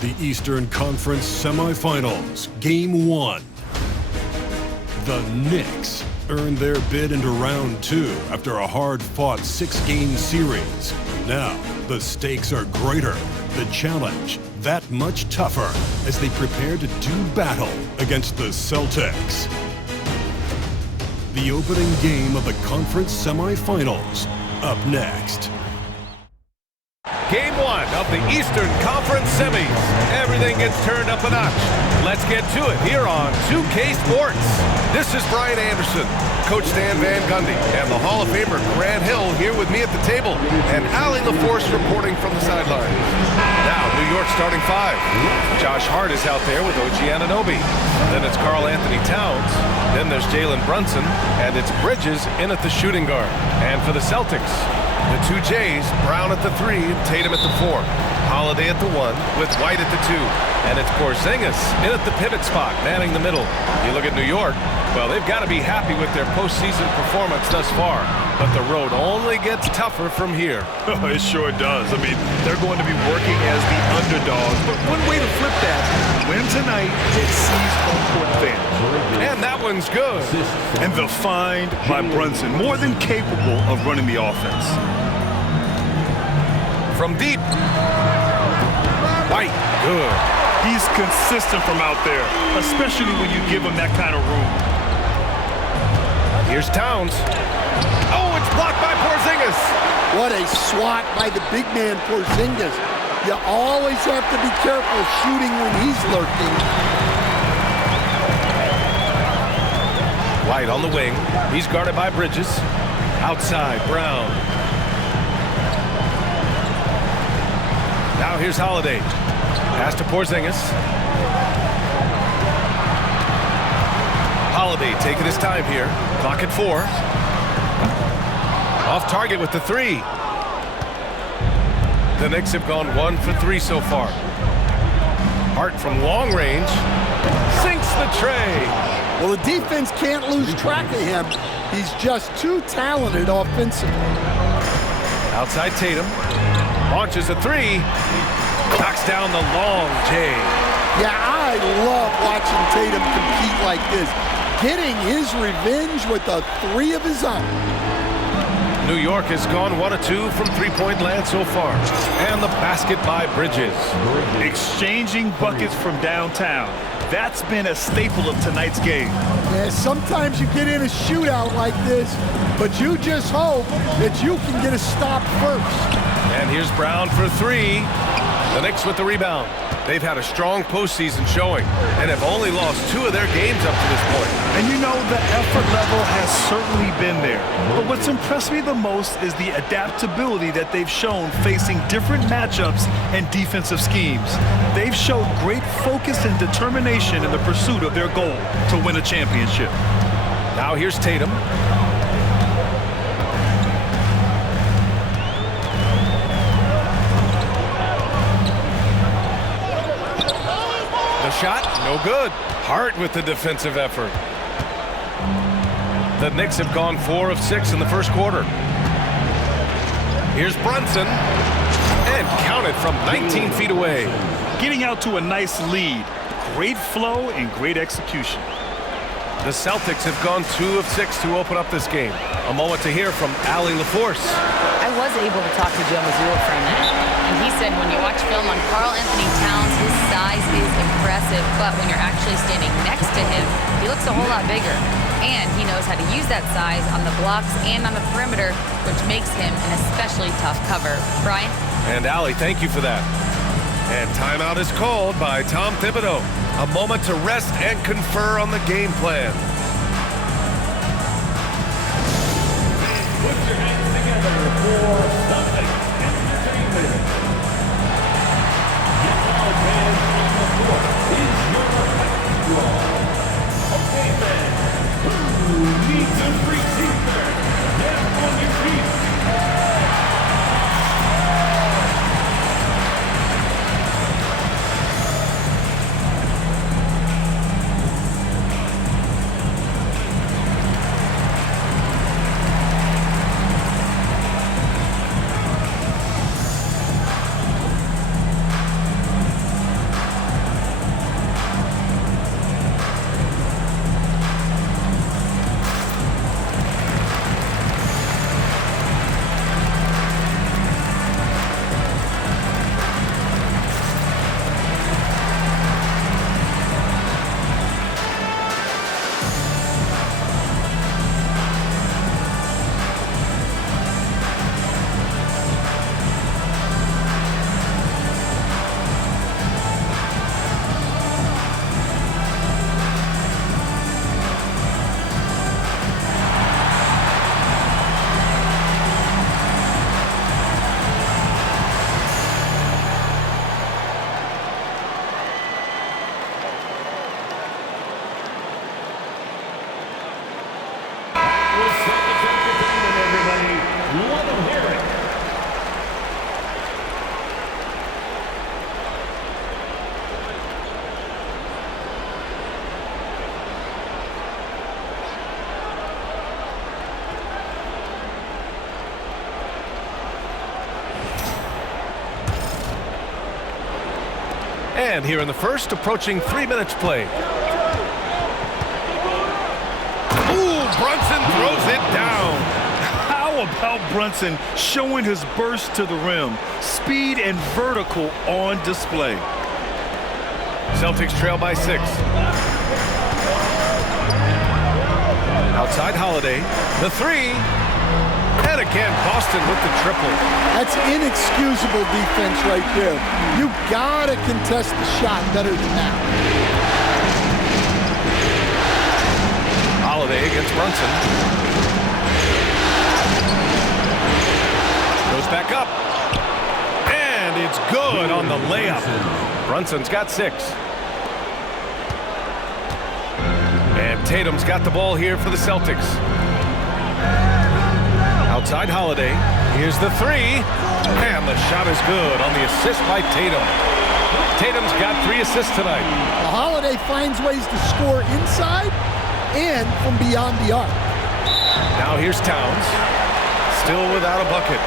The Eastern Conference Semifinals, Game 1. The Knicks earned their bid into round 2 after a hard-fought 6-game series. Now, the stakes are greater, the challenge that much tougher as they prepare to do battle against the Celtics. The opening game of the conference semifinals, up next. Game 1 of the Eastern Conference Semis. Everything gets turned up a notch. Let's get to it here on 2K Sports. This is Brian Anderson, Coach Stan Van Gundy, and the Hall of Famer Grant Hill here with me at the table, and Allie LaForce reporting from the sidelines. Now, New York starting 5. Josh Hart is out there with OG Anunoby. Then it's Karl Anthony Towns. Then there's Jalen Brunson, and it's Bridges in at the shooting guard. And for the Celtics, the 2 J's, Brown at the 3 and Tatum at the 4. Holiday at the 1 with White at the 2. And it's Porzingis in at the pivot spot, manning the middle. You look at New York, well, they've got to be happy with their postseason performance thus far. But the road only gets tougher from here. It sure does. I mean, they're going to be working as the underdogs. But one way to flip that, win tonight, it sees home court advantage. And that one's good. And the find by Brunson, more than capable of running the offense. From deep. White, good. He's consistent from out there, especially when you give him that kind of room. Here's Towns. Oh, it's blocked by Porzingis. What a swat by the big man Porzingis. You always have to be careful shooting when he's lurking. White on the wing. He's guarded by Bridges. Outside, Brown. Now here's Holiday. Pass to Porzingis. Holiday taking his time here. Clock at 4. Off target with the 3. The Knicks have gone 1 for 3 so far. Hart from long range. Sinks the tray. Well, the defense can't lose track of him. He's just too talented offensively. Outside Tatum. Launches a 3. Knocks down the long J. Yeah, I love watching Tatum compete like this. Getting his revenge with a 3 of his own. New York has gone 1 of 2 from three-point land so far. And the basket by Bridges. Exchanging buckets from downtown. That's been a staple of tonight's game. Yeah, sometimes you get in a shootout like this, but you just hope that you can get a stop first. And here's Brown for 3. The Knicks with the rebound. They've had a strong postseason showing and have only lost 2 of their games up to this point. And you know, the effort level has certainly been there. But what's impressed me the most is the adaptability that they've shown facing different matchups and defensive schemes. They've showed great focus and determination in the pursuit of their goal to win a championship. Now here's Tatum. Shot, no good. Hart with the defensive effort. The Knicks have gone 4 of 6 in the first quarter. Here's Brunson. And counted from 19 feet away. Getting out to a nice lead. Great flow and great execution. The Celtics have gone 2 of 6 to open up this game. A moment to hear from Allie LaForce. I was able to talk to Joe Mazzulla for a minute, and he said when you watch film on Karl Anthony Towns, his size is impressive, but when you're actually standing next to him, he looks a whole lot bigger. And he knows how to use that size on the blocks and on the perimeter, which makes him an especially tough cover. Brian? And Allie, thank you for that. And timeout is called by Tom Thibodeau. A moment to rest and confer on the game plan. Put your hands together for Celtics Entertainment. Get our fans on the court is your basketball. Okay, fans, who needs a receiver? Get on your feet. And here in the first, approaching 3 minutes played. Ooh, Brunson throws it down. How about Brunson showing his burst to the rim? Speed and vertical on display. Celtics trail by 6. Outside Holiday, the 3. And again, Boston with the triple. That's inexcusable defense right there. You gotta contest the shot better than that. Holiday against Brunson. Goes back up. And it's good on the layup. Brunson's got 6. And Tatum's got the ball here for the Celtics. Outside Holiday. Here's the 3. And the shot is good on the assist by Tatum. Tatum's got 3 assists tonight. Holiday finds ways to score inside and from beyond the arc. Now here's Towns. Still without a bucket.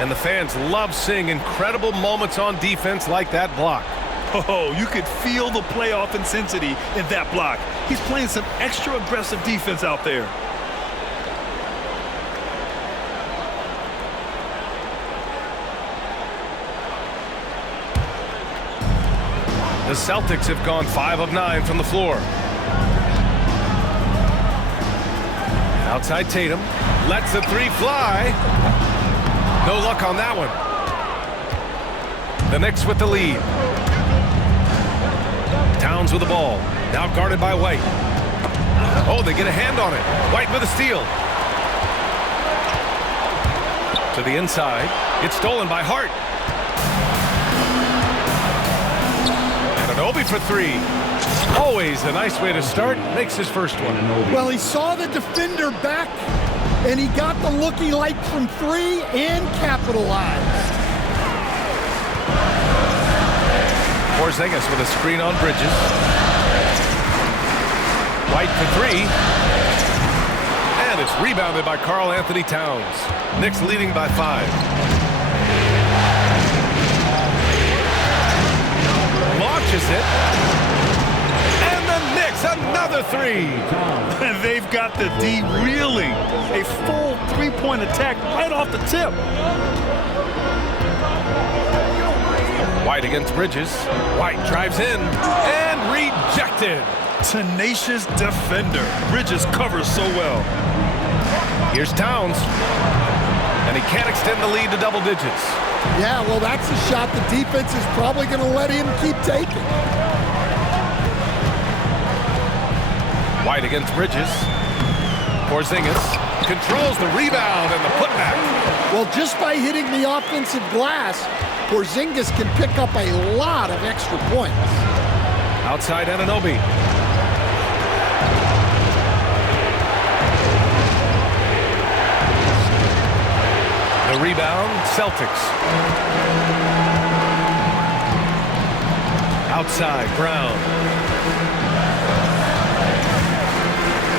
And the fans love seeing incredible moments on defense like that block. Oh, you could feel the playoff intensity in that block. He's playing some extra aggressive defense out there. The Celtics have gone 5 of 9 from the floor. Outside Tatum. Lets the 3 fly. No luck on that one. The Knicks with the lead. Towns with the ball. Now guarded by White. Oh, they get a hand on it. White with a steal. To the inside. It's stolen by Hart. Anunoby for 3. Always a nice way to start. Makes his first one. Well, he saw the defender back, and he got the look he liked from 3 and capitalized. Porzingis with a screen on Bridges. White for 3. And it's rebounded by Karl Anthony Towns. Knicks leading by 5. Launches it. And the Knicks another 3. And they've got the D reeling. A full 3-point attack right off the tip. White against Bridges. White drives in and rejected. Tenacious defender. Bridges covers so well. Here's Towns. And he can't extend the lead to double digits. Yeah, well, that's a shot the defense is probably going to let him keep taking. White against Bridges. Porzingis controls the rebound and the putback. Well, just by hitting the offensive glass, Porzingis can pick up a lot of extra points. Outside Anunoby. The rebound, Celtics. Outside, Brown.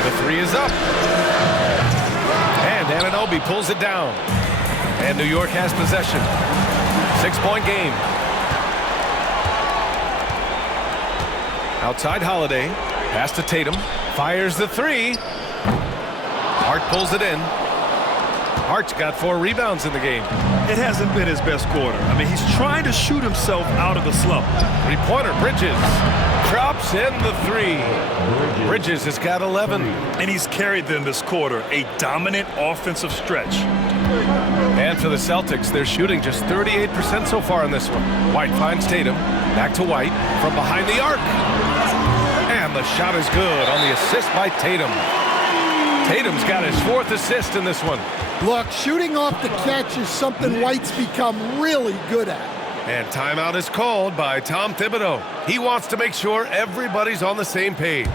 The 3 is up. And Anunoby pulls it down. And New York has possession. 6-point game. Outside Holiday. Pass to Tatum. Fires the 3. Hart pulls it in. Hart's got 4 rebounds in the game. It hasn't been his best quarter. I mean, he's trying to shoot himself out of the slump. 3-pointer, Bridges. Drops in the 3. Bridges has got 11. And he's carried them this quarter. A dominant offensive stretch. And for the Celtics, they're shooting just 38% so far in this one. White finds Tatum. Back to White from behind the arc. And the shot is good on the assist by Tatum. Tatum's got his 4th assist in this one. Look, shooting off the catch is something White's become really good at. And timeout is called by Tom Thibodeau. He wants to make sure everybody's on the same page.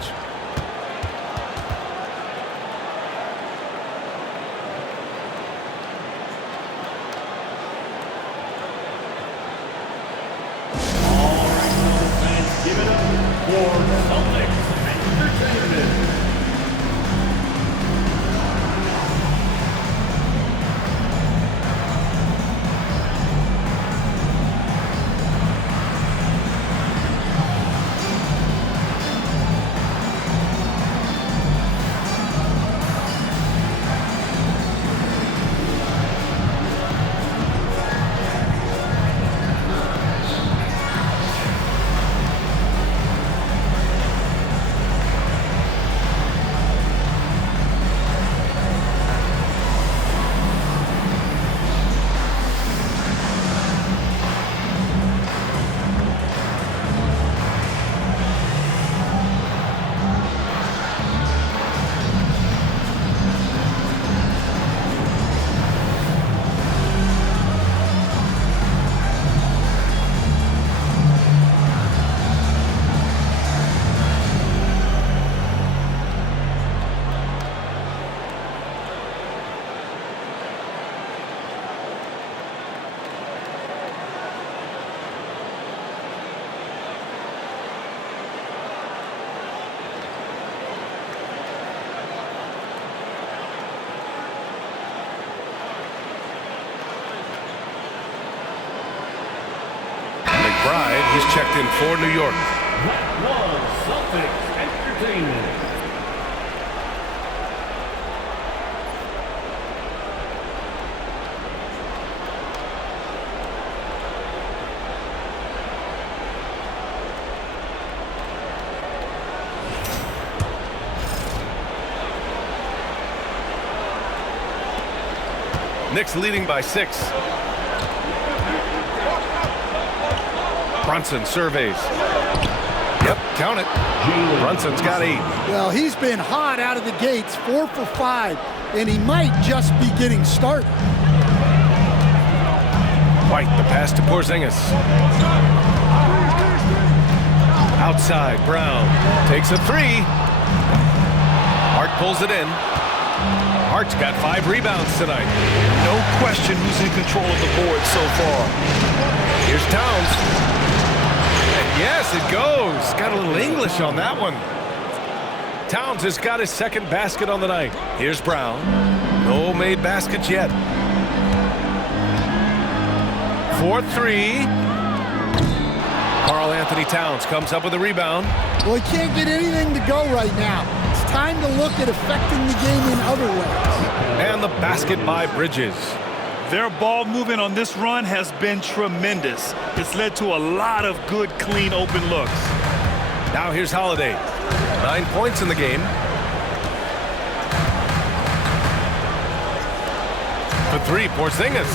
All right, fans, give it up for Celtics Entertainment. McBride. He's checked in for New York. That was Celtics Entertainment. Knicks leading by 6. Brunson surveys. Yep, count it. Brunson's got 8. Well, he's been hot out of the gates, 4 for 5, and he might just be getting started. White, the pass to Porzingis. Outside, Brown takes a 3. Hart pulls it in. Hart's got 5 rebounds tonight. No question who's in control of the board so far. Here's Towns. And yes, it goes. Got a little English on that one. Towns has got his 2nd basket on the night. Here's Brown. No made baskets yet. 4-3. Karl Anthony Towns comes up with a rebound. Well, he can't get anything to go right now. It's time to look at affecting the game in other ways. And the basket by Bridges. Their ball movement on this run has been tremendous. It's led to a lot of good, clean, open looks. Now here's Holiday. 9 points in the game. For 3, Porzingis.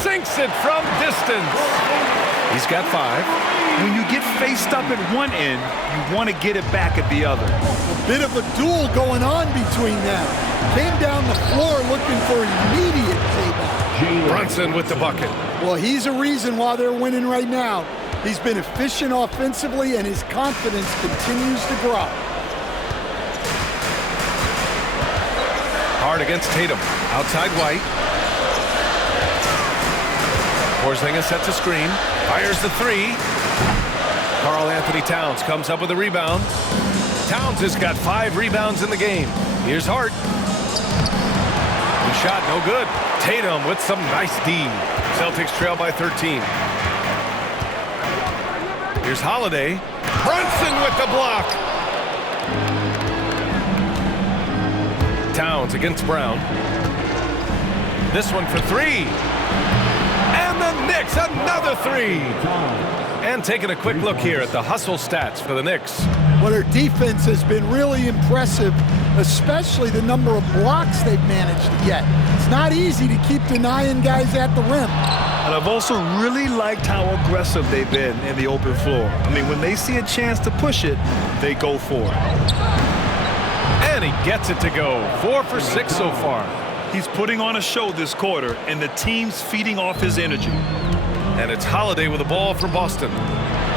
Sinks it from distance. He's got 5. When you get faced up at one end, you want to get it back at the other. A bit of a duel going on between them. Came down the floor looking for immediate payback. Brunson with the bucket. Well, he's a reason why they're winning right now. He's been efficient offensively, and his confidence continues to grow. Hart against Tatum. Outside White. Porzingis sets a screen. Fires the 3. Karl Anthony Towns comes up with a rebound. Towns has got 5 rebounds in the game. Here's Hart. The shot no good. Tatum with some nice D. Celtics trail by 13. Here's Holiday. Brunson with the block. Towns against Brown. This one for 3. And the Knicks, another 3. And taking a quick look here at the hustle stats for the Knicks. Well, their defense has been really impressive, especially the number of blocks they've managed to get. It's not easy to keep denying guys at the rim. And I've also really liked how aggressive they've been in the open floor. I mean, when they see a chance to push it, they go for it. And he gets it to go. 4 for 6 so far. He's putting on a show this quarter, and the team's feeding off his energy. And it's Holiday with the ball for Boston.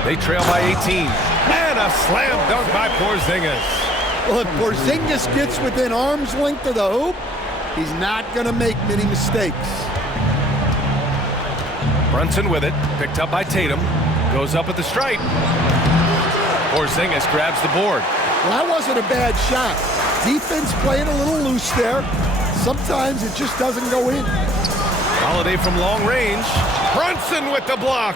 They trail by 18. And a slam dunk by Porzingis. Well, if Porzingis gets within arm's length of the hoop, he's not going to make many mistakes. Brunson with it. Picked up by Tatum. Goes up at the stripe. Porzingis grabs the board. Well, that wasn't a bad shot. Defense playing a little loose there. Sometimes it just doesn't go in. Holiday from long range. Brunson with the block.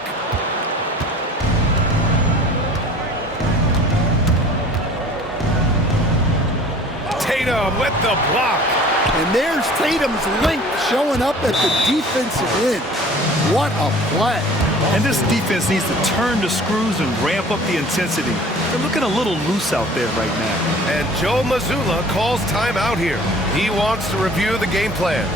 Tatum with the block. And there's Tatum's length showing up at the defensive end. What a play. And this defense needs to turn the screws and ramp up the intensity. They're looking a little loose out there right now. And Joe Mazzulla calls timeout here. He wants to review the game plan.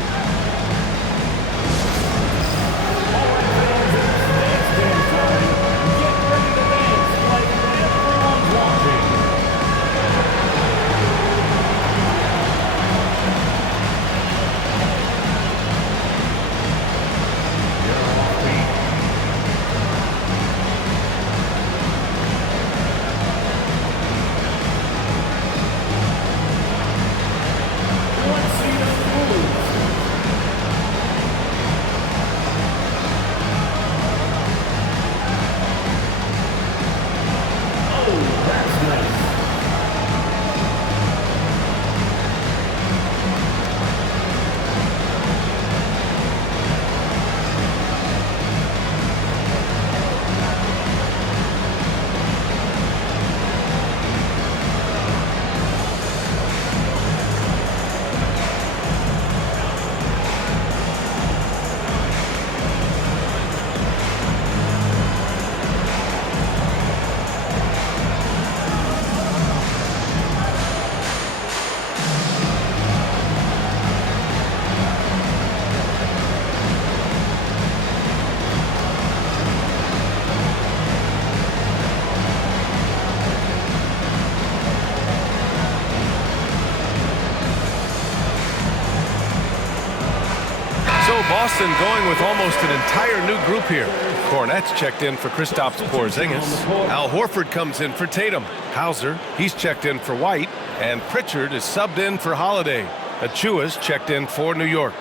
Boston going with almost an entire new group here. Kornet's checked in for Kristaps Porzingis. Al Horford comes in for Tatum. Hauser, he's checked in for White. And Pritchard is subbed in for Holiday. Achua's checked in for New York.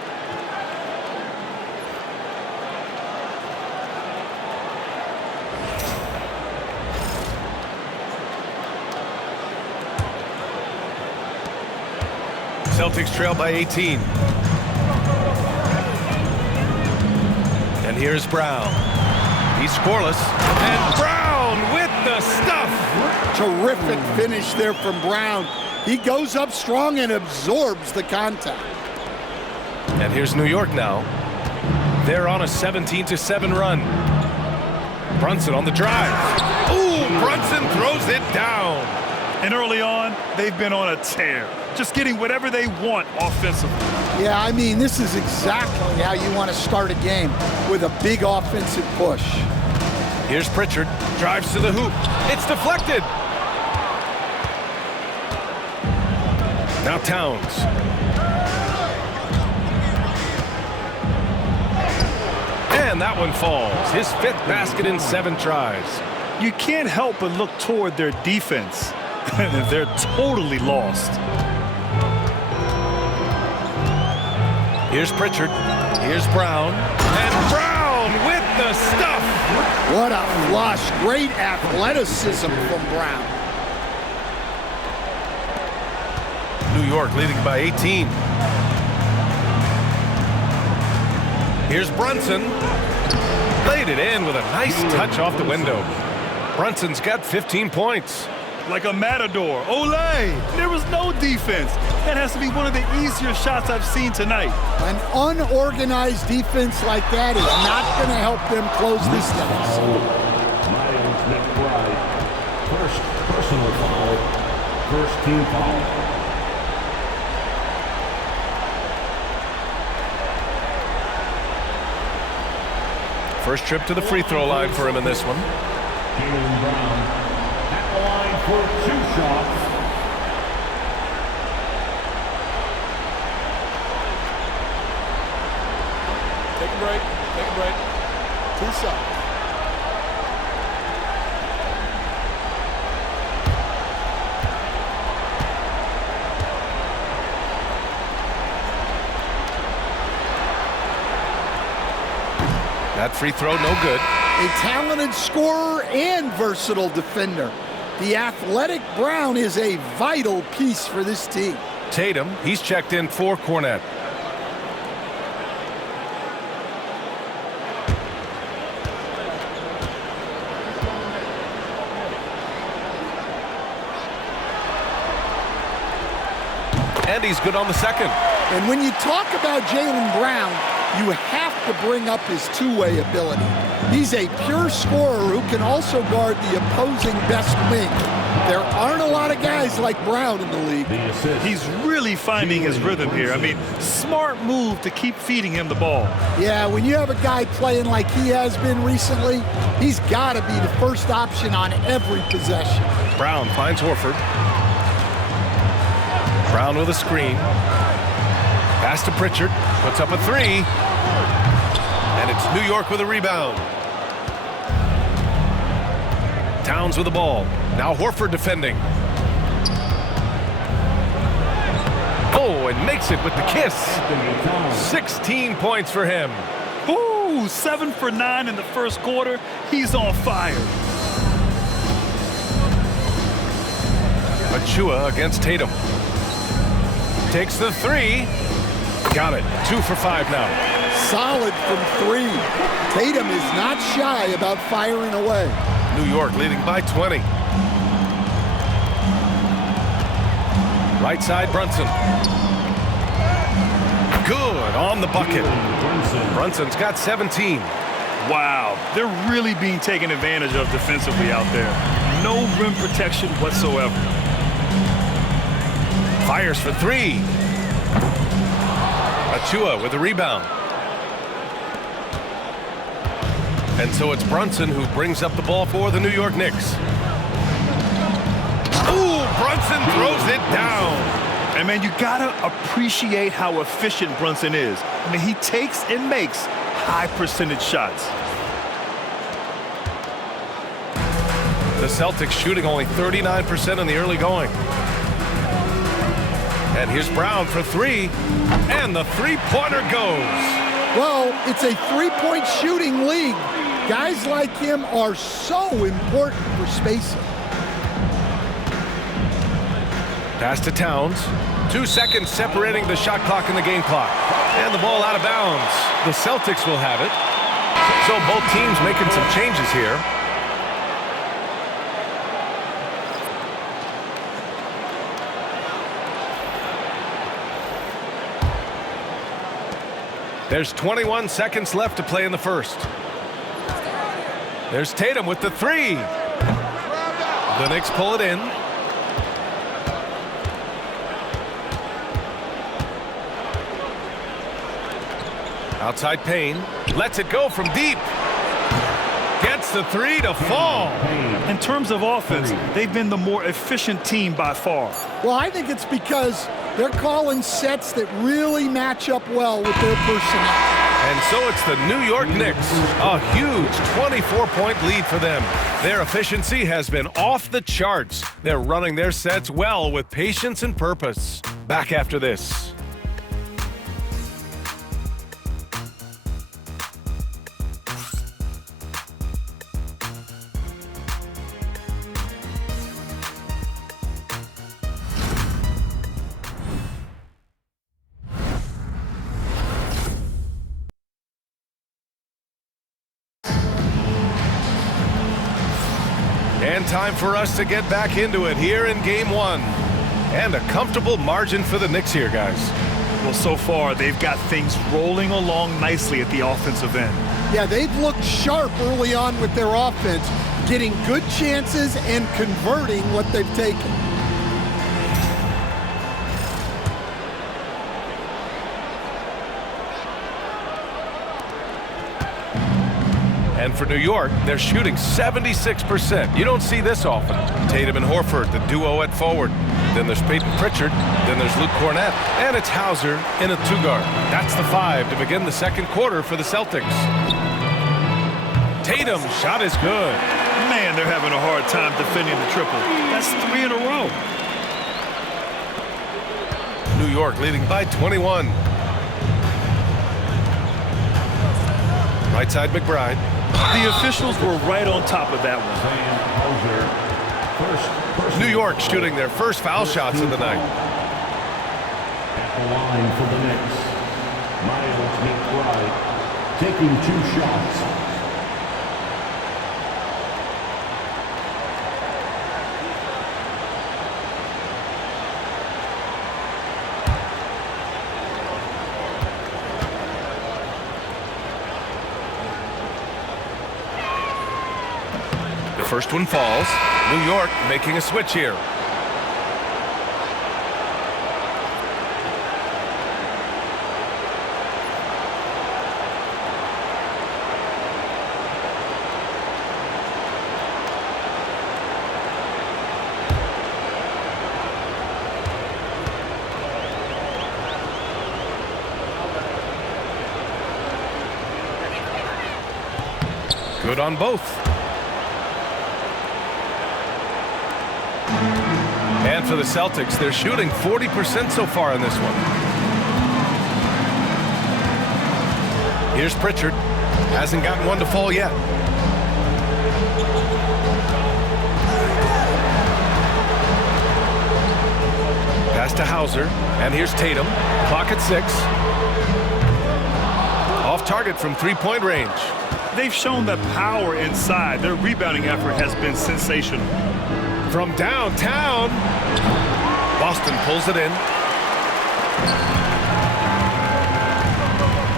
Celtics trail by 18. And here's Brown. He's scoreless. And Brown with the stuff. Terrific finish there from Brown. He goes up strong and absorbs the contact. And here's New York now. They're on a 17-7 run. Brunson on the drive. Ooh, Brunson throws it down. And early on, they've been on a tear, just getting whatever they want offensively. Yeah, I mean, this is exactly how you want to start a game, with a big offensive push. Here's Pritchard, drives to the hoop. It's deflected. Now Towns. And that one falls. His 5th basket in 7 tries. You can't help but look toward their defense. They're totally lost. Here's Pritchard. Here's Brown. And Brown with the stuff. What a flush. Great athleticism from Brown. New York leading by 18. Here's Brunson. Laid it in with a nice touch off the window. Brunson's got 15 points. Like a matador. Olay! There was no defense. That has to be one of the easier shots I've seen tonight. An unorganized defense like that is not going to help them close this deficit. Miles McBride. First personal foul. First team foul. First trip to the free throw line for him in this one. Jaylen Brown at the line for 2 shots. Take a break. Take a break. 2 shots. That free throw, no good. A talented scorer and versatile defender. The athletic Brown is a vital piece for this team. Tatum, he's checked in for Kornet. And he's good on the second. And when you talk about Jaylen Brown, you have to bring up his two-way ability. He's a pure scorer who can also guard the opposing best wing. There aren't a lot of guys like Brown in the league. He's really finding his rhythm here. I mean, smart move to keep feeding him the ball. Yeah, when you have a guy playing like he has been recently, he's got to be the first option on every possession. Brown finds Horford. Brown with a screen. Pass to Pritchard. Puts up a 3. And it's New York with a rebound. Towns with the ball. Now Horford defending. Oh, and makes it with the kiss. 16 points for him. Ooh, 7 for 9 in the first quarter. He's on fire. Achua against Tatum. Takes the 3. Got it. 2 for 5 now. Solid from 3. Tatum is not shy about firing away. New York leading by 20. Right side, Brunson. Good on the bucket. Brunson's got 17. Wow, they're really being taken advantage of defensively out there. No rim protection whatsoever. Fires for 3. Achua with a rebound. And so it's Brunson who brings up the ball for the New York Knicks. Ooh, Brunson throws it down. And, man, you got to appreciate how efficient Brunson is. I mean, he takes and makes high-percentage shots. The Celtics shooting only 39% in the early going. And here's Brown for three. And the three-pointer goes. Well, it's a three-point shooting league. Guys like him are so important for spacing. Pass to Towns. 2 seconds separating the shot clock and the game clock. And the ball out of bounds. The Celtics will have it. So both teams making some changes here. There's 21 seconds left to play in the first. There's Tatum with the three. The Knicks pull it in. Outside Payne. Lets it go from deep. Gets the three to fall. In terms of offense, they've been the more efficient team by far. Well, I think it's because they're calling sets that really match up well with their personnel. And so it's the New York Knicks. A huge 24-point lead for them. Their efficiency has been off the charts. They're running their sets well with patience and purpose. Back after this. And time for us to get back into it here in Game 1. And a comfortable margin for the Knicks here, guys. Well, so far, they've got things rolling along nicely at the offensive end. Yeah, they've looked sharp early on with their offense, getting good chances and converting what they've taken. And for New York, they're shooting 76%. You don't see this often. Tatum and Horford, the duo at forward. Then there's Peyton Pritchard. Then there's Luke Cornett. And it's Hauser in a two-guard. That's the 5 to begin the second quarter for the Celtics. Tatum, shot is good. Man, they're having a hard time defending the triple. That's 3 in a row. New York leading by 21. Right side McBride. The officials were right on top of that one. New York shooting their first foul shots of the night. At the line for the Knicks, Miles McBride taking 2 shots. First one falls. New York making a switch here. Good on both. And for the Celtics, they're shooting 40% so far in this one. Here's Pritchard. Hasn't gotten one to fall yet. Pass to Hauser. And here's Tatum. Clock at 6. Off target from three-point range. They've shown the power inside. Their rebounding effort has been sensational. From downtown, Boston pulls it in.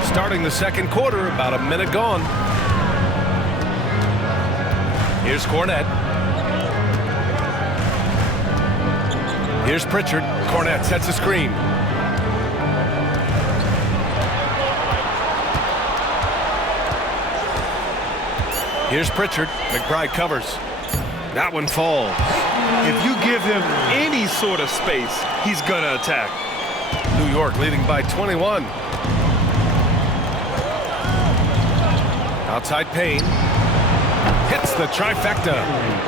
Starting the second quarter, about a minute gone. Here's Cornett. Here's Pritchard. Cornett sets a screen. Here's Pritchard. McBride covers. That one falls. If you give him any sort of space, he's going to attack. New York leading by 21. Outside Payne. Hits the trifecta.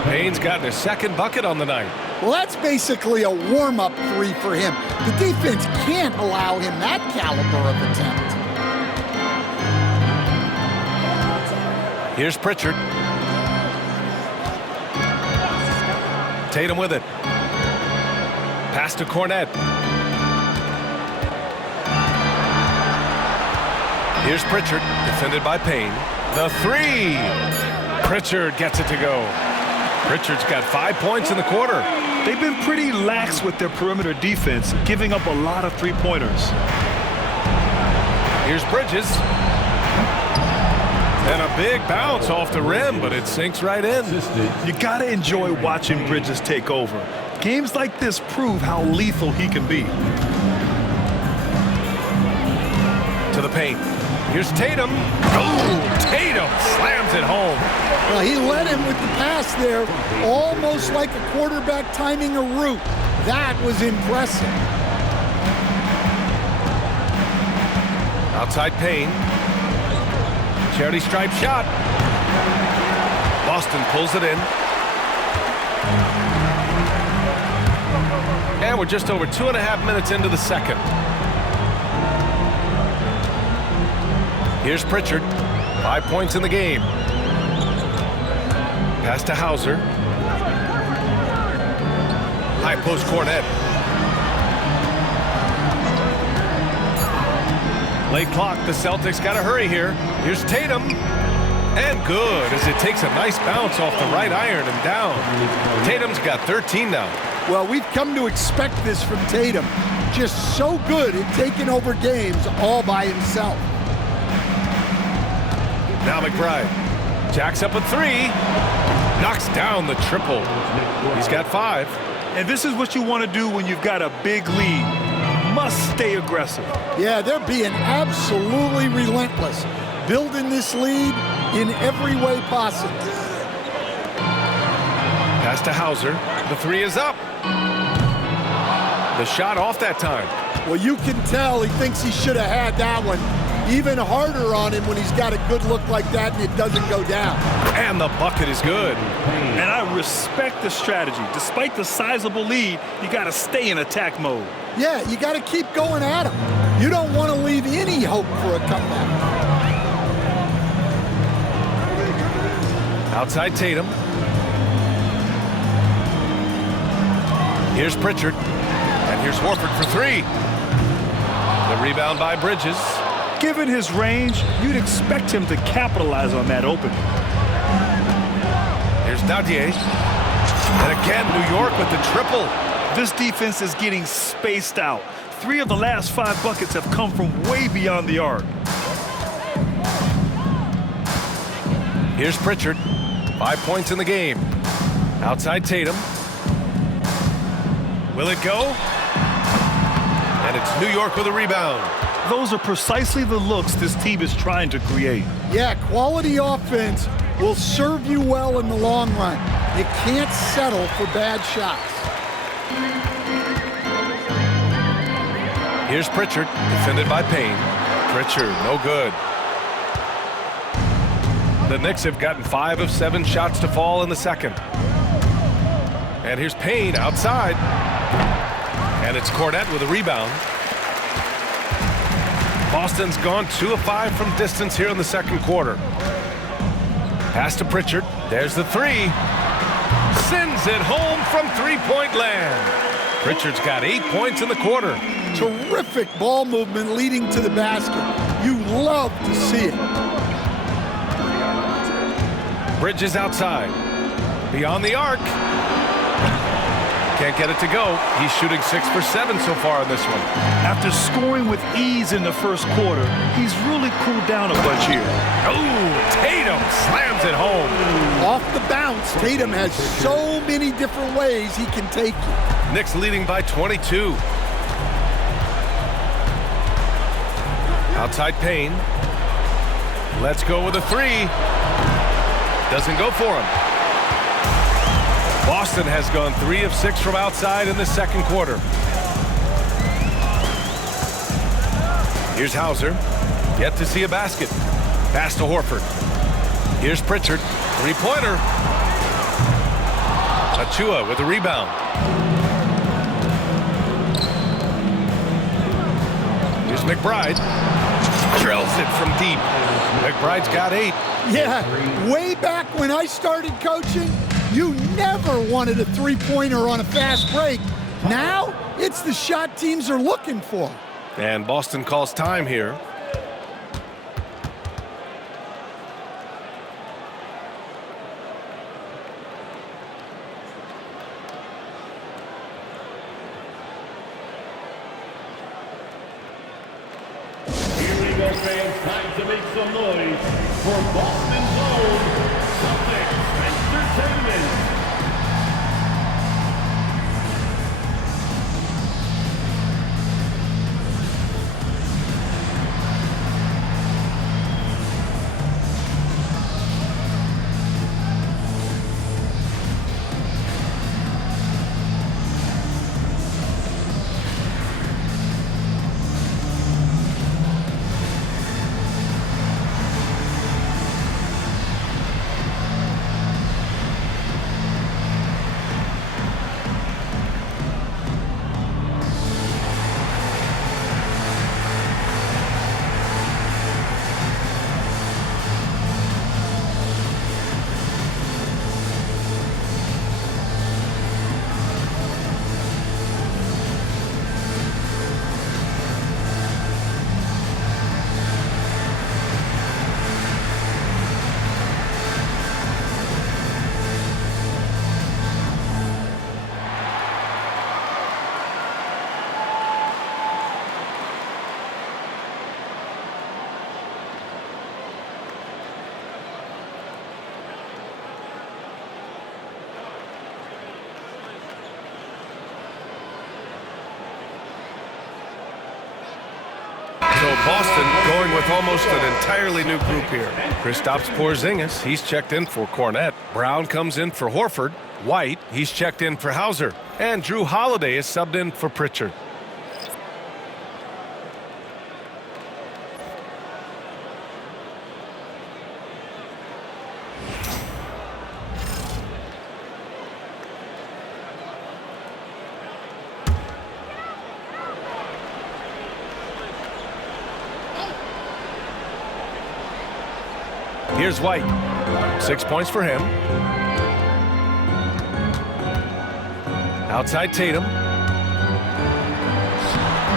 Payne's gotten his second bucket on the night. Well, that's basically a warm-up three for him. The defense can't allow him that caliber of attempt. Here's Pritchard. Tatum with it. Pass to Cornette. Here's Pritchard, defended by Payne. The three. Pritchard gets it to go. Pritchard's got 5 points in the quarter. They've been pretty lax with their perimeter defense, giving up a lot of three-pointers. Here's Bridges. And a big bounce off the rim, but it sinks right in. You got to enjoy watching Bridges take over. Games like this prove how lethal he can be. To the paint. Here's Tatum. Oh, Tatum slams it home. Well, he led him with the pass there, almost like a quarterback timing a route. That was impressive. Outside Payne. Charity stripe shot. Boston pulls it in. And we're just over 2.5 minutes into the second. Here's Pritchard. 5 points in the game. Pass to Hauser. High post Cornette. Late clock. The Celtics got to hurry here. Here's Tatum. And good as it takes a nice bounce off the right iron and down. Tatum's got 13 now. Well, we've come to expect this from Tatum. Just so good at taking over games all by himself. Now McBride. Jacks up a three. Knocks down the triple. He's got 5. And this is what you want to do when you've got a big lead. Must stay aggressive. Yeah, they're being absolutely relentless, building this lead in every way possible. Pass to Hauser. The three is up. The shot off that time. Well, you can tell he thinks he should have had that one. Even harder on him when he's got a good look like that and it doesn't go down. And the bucket is good. And I respect the strategy. Despite the sizable lead, you got to stay in attack mode. Yeah, you got to keep going at him. You don't want to leave any hope for a comeback. Outside Tatum. Here's Pritchard. And here's Horford for 3. The rebound by Bridges. Given his range, you'd expect him to capitalize on that opening. Here's Dadier. And again, New York with the triple. This defense is getting spaced out. 3 of the last 5 buckets have come from way beyond the arc. Here's Pritchard. 5 points in the game. Outside Tatum. Will it go? And it's New York with a rebound. Those are precisely the looks this team is trying to create. Yeah, quality offense will serve you well in the long run. You can't settle for bad shots. Here's Pritchard, defended by Payne. Pritchard, no good. The Knicks have gotten 5 of 7 shots to fall in the second. And here's Payne outside. And it's Cornette with a rebound. Boston's gone 2 of 5 from distance here in the second quarter. Pass to Pritchard. There's the 3. Sends it home from three-point land. Pritchard's got 8 points in the quarter. Terrific ball movement leading to the basket. You love to see it. Bridges outside. Beyond the arc. Can't get it to go. He's shooting 6 for 7 so far in this one. After scoring with ease in the first quarter, he's really cooled down a bunch here. Oh, Tatum slams it home. Off the bounce, Tatum has so many different ways he can take you. Knicks leading by 22. Outside Payne. Let's go with a 3. Doesn't go for him. Boston has gone 3 of 6 from outside in the second quarter. Here's Hauser. Yet to see a basket. Pass to Horford. Here's Pritchard. Three-pointer. Achua with the rebound. Here's McBride. Drills it from deep. McBride's got 8. Yeah, way back when I started coaching, you never wanted a three-pointer on a fast break. Now, it's the shot teams are looking for. And Boston calls time here. Fans, time to make some noise for Boston's own Celtics Entertainment. So Boston going with almost an entirely new group here. Kristaps Porzingis, he's checked in for Cornette. Brown comes in for Horford. White, he's checked in for Hauser. And Drew Holiday is subbed in for Pritchard. Here's White. 6 points for him. Outside Tatum.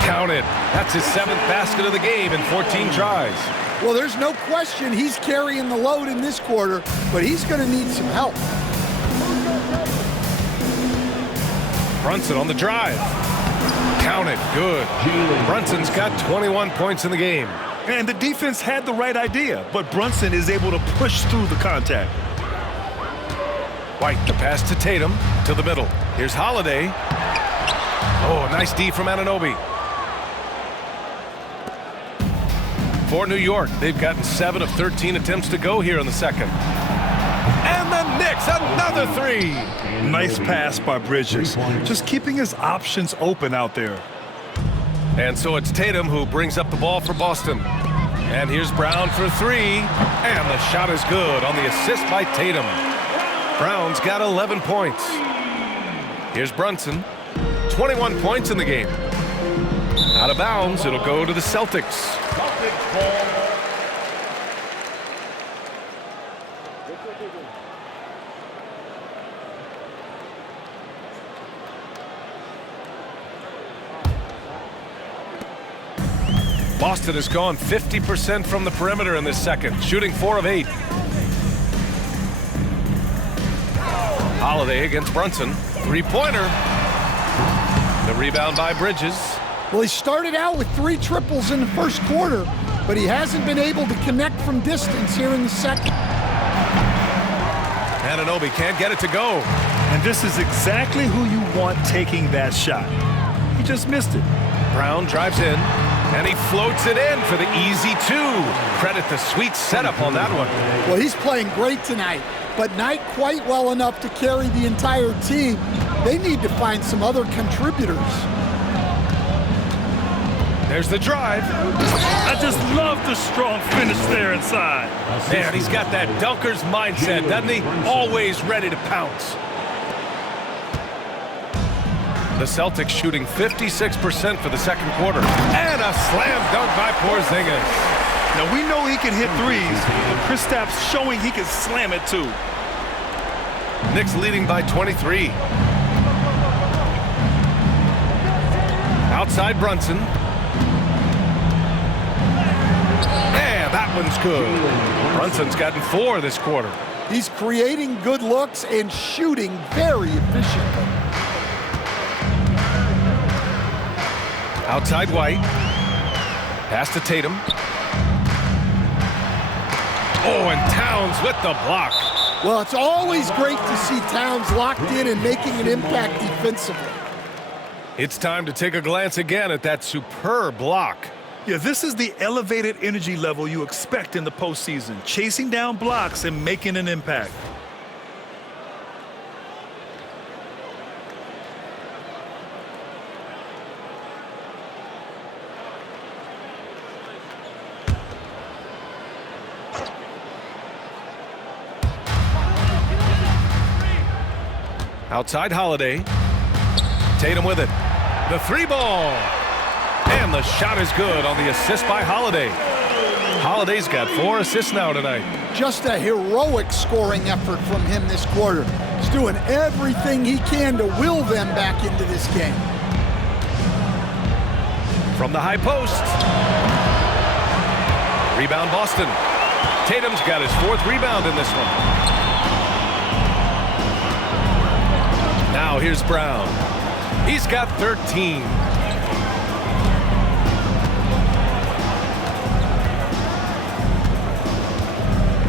Counted. That's his 7th basket of the game in 14 tries. Well, there's no question he's carrying the load in this quarter, but he's going to need some help. Brunson on the drive. Counted. Good. Brunson's got 21 points in the game. And the defense had the right idea, but Brunson is able to push through the contact. White, the pass to Tatum, to the middle. Here's Holiday. Oh, nice D from Anunoby. For New York, they've gotten 7 of 13 attempts to go here in the second. And the Knicks, another 3. Nice pass by Bridges, just keeping his options open out there. And so it's Tatum who brings up the ball for Boston. And here's Brown for 3. And the shot is good on the assist by Tatum. Brown's got 11 points. Here's Brunson. 21 points in the game. Out of bounds, it'll go to the Celtics. Boston has gone 50% from the perimeter in this second, shooting 4 of 8. Holiday against Brunson. Three-pointer. The rebound by Bridges. Well, he started out with 3 triples in the first quarter, but he hasn't been able to connect from distance here in the second. Anunoby can't get it to go. And this is exactly who you want taking that shot. He just missed it. Brown drives in, and he floats it in for the easy 2. Credit the sweet setup on that one. Well, he's playing great tonight. but not quite well enough to carry the entire team. They need to find some other contributors. There's the drive. I just love the strong finish there inside. Man, he's got that dunker's mindset, doesn't he? Always ready to pounce. The Celtics shooting 56% for the second quarter. And a slam dunk by Porzingis. Now, we know he can hit threes, but Kristaps showing he can slam it too. Knicks leading by 23. Outside Brunson. And that one's good. Brunson's gotten 4 this quarter. He's creating good looks and shooting very efficiently. Outside White. Pass to Tatum. Oh, and Towns with the block. Well, it's always great to see Towns locked in and making an impact defensively. It's time to take a glance again at that superb block. Yeah, this is the elevated energy level you expect in the postseason, chasing down blocks and making an impact. Outside Holiday. Tatum with it. The 3-ball. And the shot is good on the assist by Holiday. Holiday's got 4 assists now tonight. Just a heroic scoring effort from him this quarter. He's doing everything he can to will them back into this game. From the high post. Rebound Boston. Tatum's got his 4th rebound in this one. Now here's Brown. He's got 13.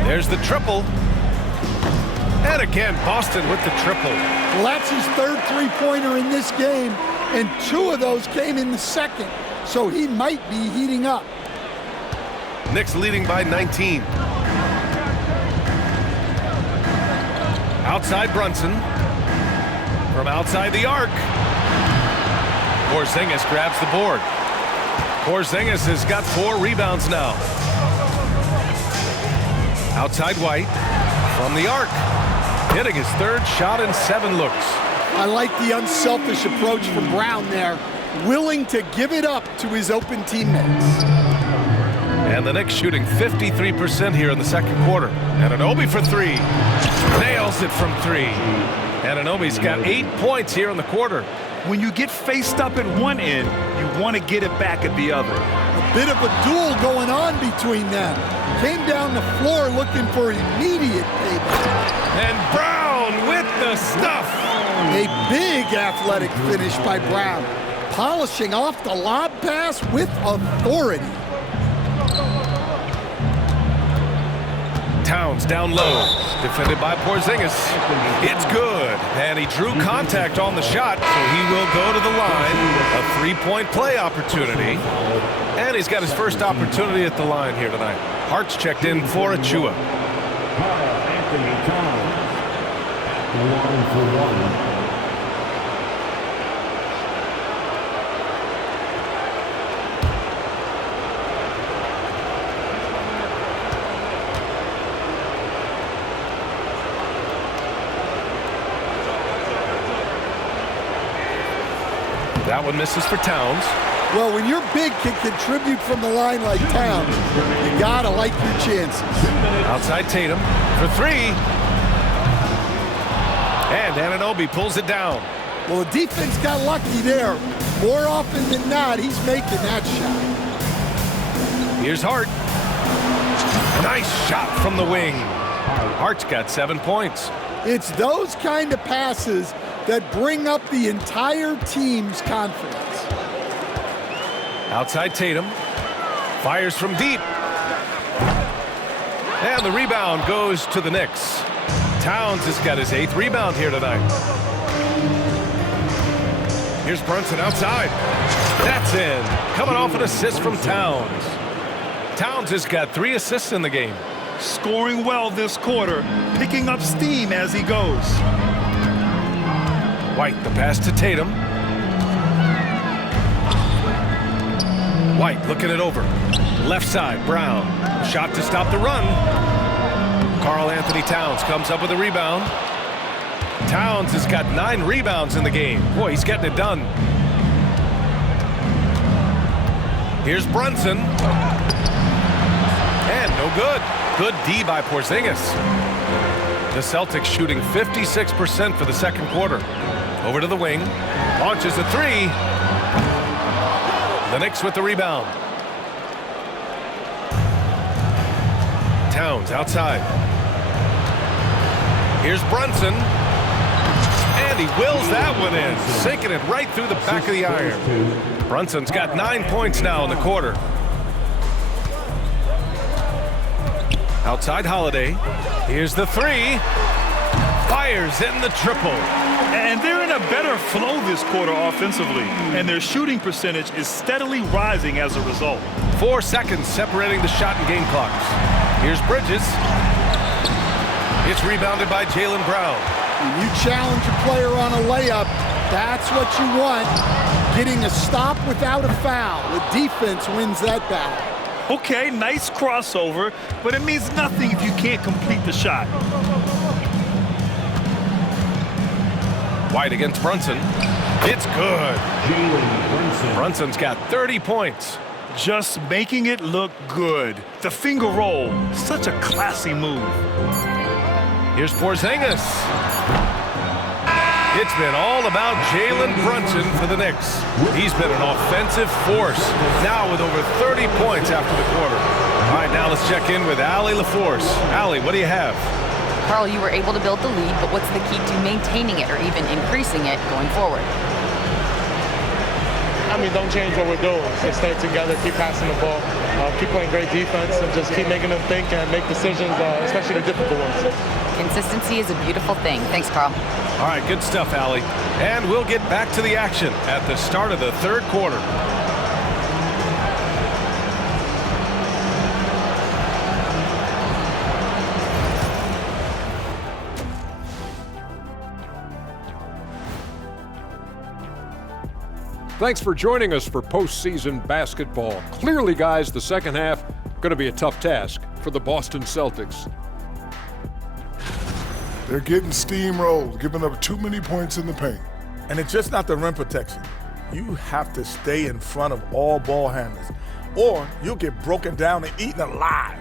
There's the triple. And again, Boston with the triple. Well, that's his 3rd three-pointer in this game, and 2 of those came in the second, so he might be heating up. Knicks leading by 19. Outside Brunson. From outside the arc. Porzingis grabs the board. Porzingis has got 4 rebounds now. Outside White. From the arc. Hitting his 3rd shot in 7 looks. I like the unselfish approach from Brown there, willing to give it up to his open teammates. And the Knicks shooting 53% here in the second quarter. Anunoby for 3. Nails it from 3. Anunoby's got 8 points here in the quarter. When you get faced up at one end, you want to get it back at the other. A bit of a duel going on between them. Came down the floor looking for immediate payback. And Brown with the stuff. A big athletic finish by Brown, polishing off the lob pass with authority. Towns down low, defended by Porzingis. It's good, and he drew contact on the shot, so he will go to the line. A 3-point play opportunity, and he's got his first opportunity at the line here tonight. Hart's checked in for Achua. Anthony Towns, 1 for 1. That one misses for Towns. Well, when your big can contribute from the line like Towns, you gotta like your chances. Outside Tatum for 3. And Anunoby pulls it down. Well, the defense got lucky there. More often than not, he's making that shot. Here's Hart. Nice shot from the wing. Hart's got 7 points. It's those kind of passes that bring up the entire team's confidence. Outside Tatum. Fires from deep. And the rebound goes to the Knicks. Towns has got his 8th rebound here tonight. Here's Brunson outside. That's in. Coming off an assist from Towns. Towns has got 3 assists in the game. scoring well this quarter, picking up steam as he goes. White, the pass to Tatum. White looking it over. Left side, Brown. Shot to stop the run. Karl Anthony Towns comes up with a rebound. Towns has got 9 rebounds in the game. Boy, he's getting it done. Here's Brunson. And no good. Good D by Porzingis. The Celtics shooting 56% for the second quarter. Over to the wing. Launches a 3. The Knicks with the rebound. Towns outside. Here's Brunson. And he wills that one in, sinking it right through the back of the iron. Brunson's got 9 points now in the quarter. Outside Holiday. Here's the 3. Fires in the triple. And they're in a better flow this quarter offensively, and their shooting percentage is steadily rising as a result. 4 seconds separating the shot and game clocks. Here's Bridges. It's rebounded by Jaylen Brown. When you challenge a player on a layup, that's what you want. Getting a stop without a foul. The defense wins that battle. Okay, nice crossover, but it means nothing if you can't complete the shot. White against Brunson. It's good. Brunson's got 30 points. Just making it look good. The finger roll, such a classy move. Here's Porzingis. It's been all about Jalen Brunson for the Knicks. He's been an offensive force, now with over 30 points after the quarter. All right, now let's check in with Allie LaForce. Allie, what do you have? Karl, you were able to build the lead, but what's the key to maintaining it or even increasing it going forward? I mean, don't change what we're doing. Just stay together, keep passing the ball, keep playing great defense, and just keep making them think and make decisions, especially the difficult ones. Consistency is a beautiful thing. Thanks, Karl. All right, good stuff, Allie. And we'll get back to the action at the start of the third quarter. Thanks for joining us for postseason basketball. Clearly, guys, the second half going to be a tough task for the Boston Celtics. They're getting steamrolled, giving up too many points in the paint. And it's just not the rim protection. You have to stay in front of all ball handlers, or you'll get broken down and eaten alive.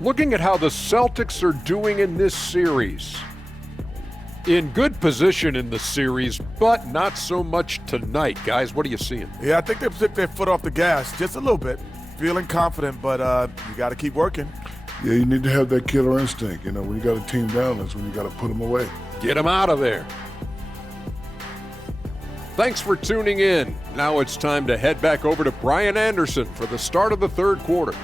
Looking at how the Celtics are doing in this series. In good position in the series, but not so much tonight. Guys, what are you seeing? Yeah, I think they've took their foot off the gas just a little bit. Feeling confident, but you got to keep working. Yeah, you need to have that killer instinct. You know, when you got a team down, that's when you got to put them away. Get them out of there. Thanks for tuning in. Now it's time to head back over to Brian Anderson for the start of the third quarter.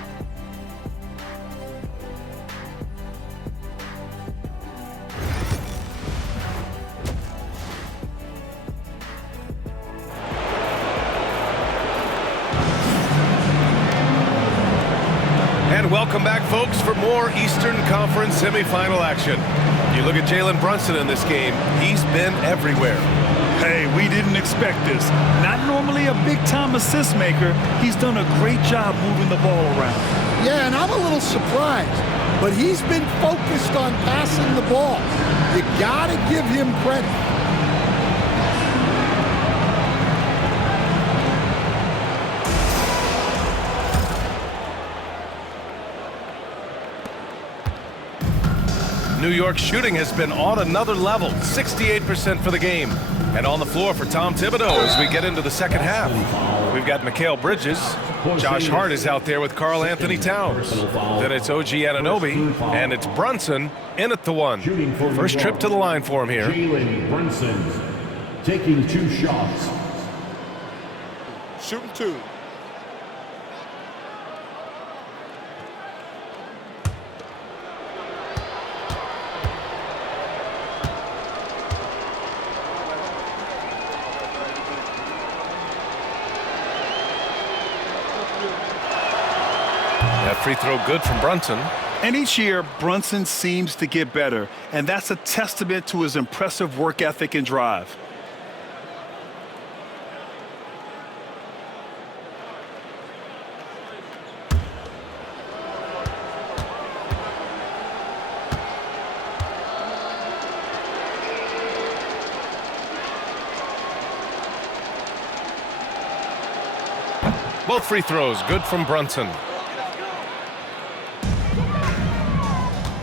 And welcome back, folks, for more Eastern Conference Semifinal action. You look at Jalen Brunson in this game, he's been everywhere. Hey, we didn't expect this. Not normally a big-time assist maker. He's done a great job moving the ball around. Yeah, and I'm a little surprised, but he's been focused on passing the ball. You gotta give him credit. New York shooting has been on another level, 68% for the game. And on the floor for Tom Thibodeau as we get into the second half. We've got Mikal Bridges. Josh Hart is out there with Karl Anthony Towns. Then it's OG Anunoby, and it's Brunson in at the one. First trip to the line for him here. Jalen Brunson taking 2 shots. Shooting 2. free throw good from Brunson. And each year, Brunson seems to get better, and that's a testament to his impressive work ethic and drive. Both free throws good from Brunson.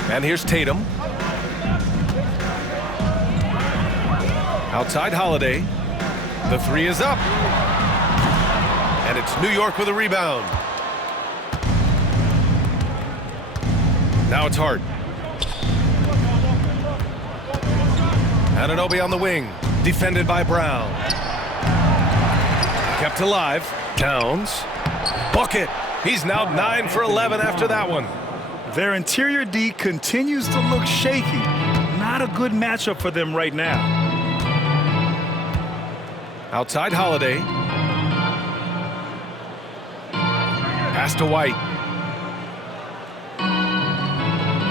And here's Tatum. Outside Holiday. The three is up. And it's New York with a rebound. Now it's Hart. Anunoby on the wing. Defended by Brown. Kept alive. Towns. Bucket. He's now 9 for 11 after that one. Their interior D continues to look shaky. Not a good matchup for them right now. Outside Holiday. Pass to White.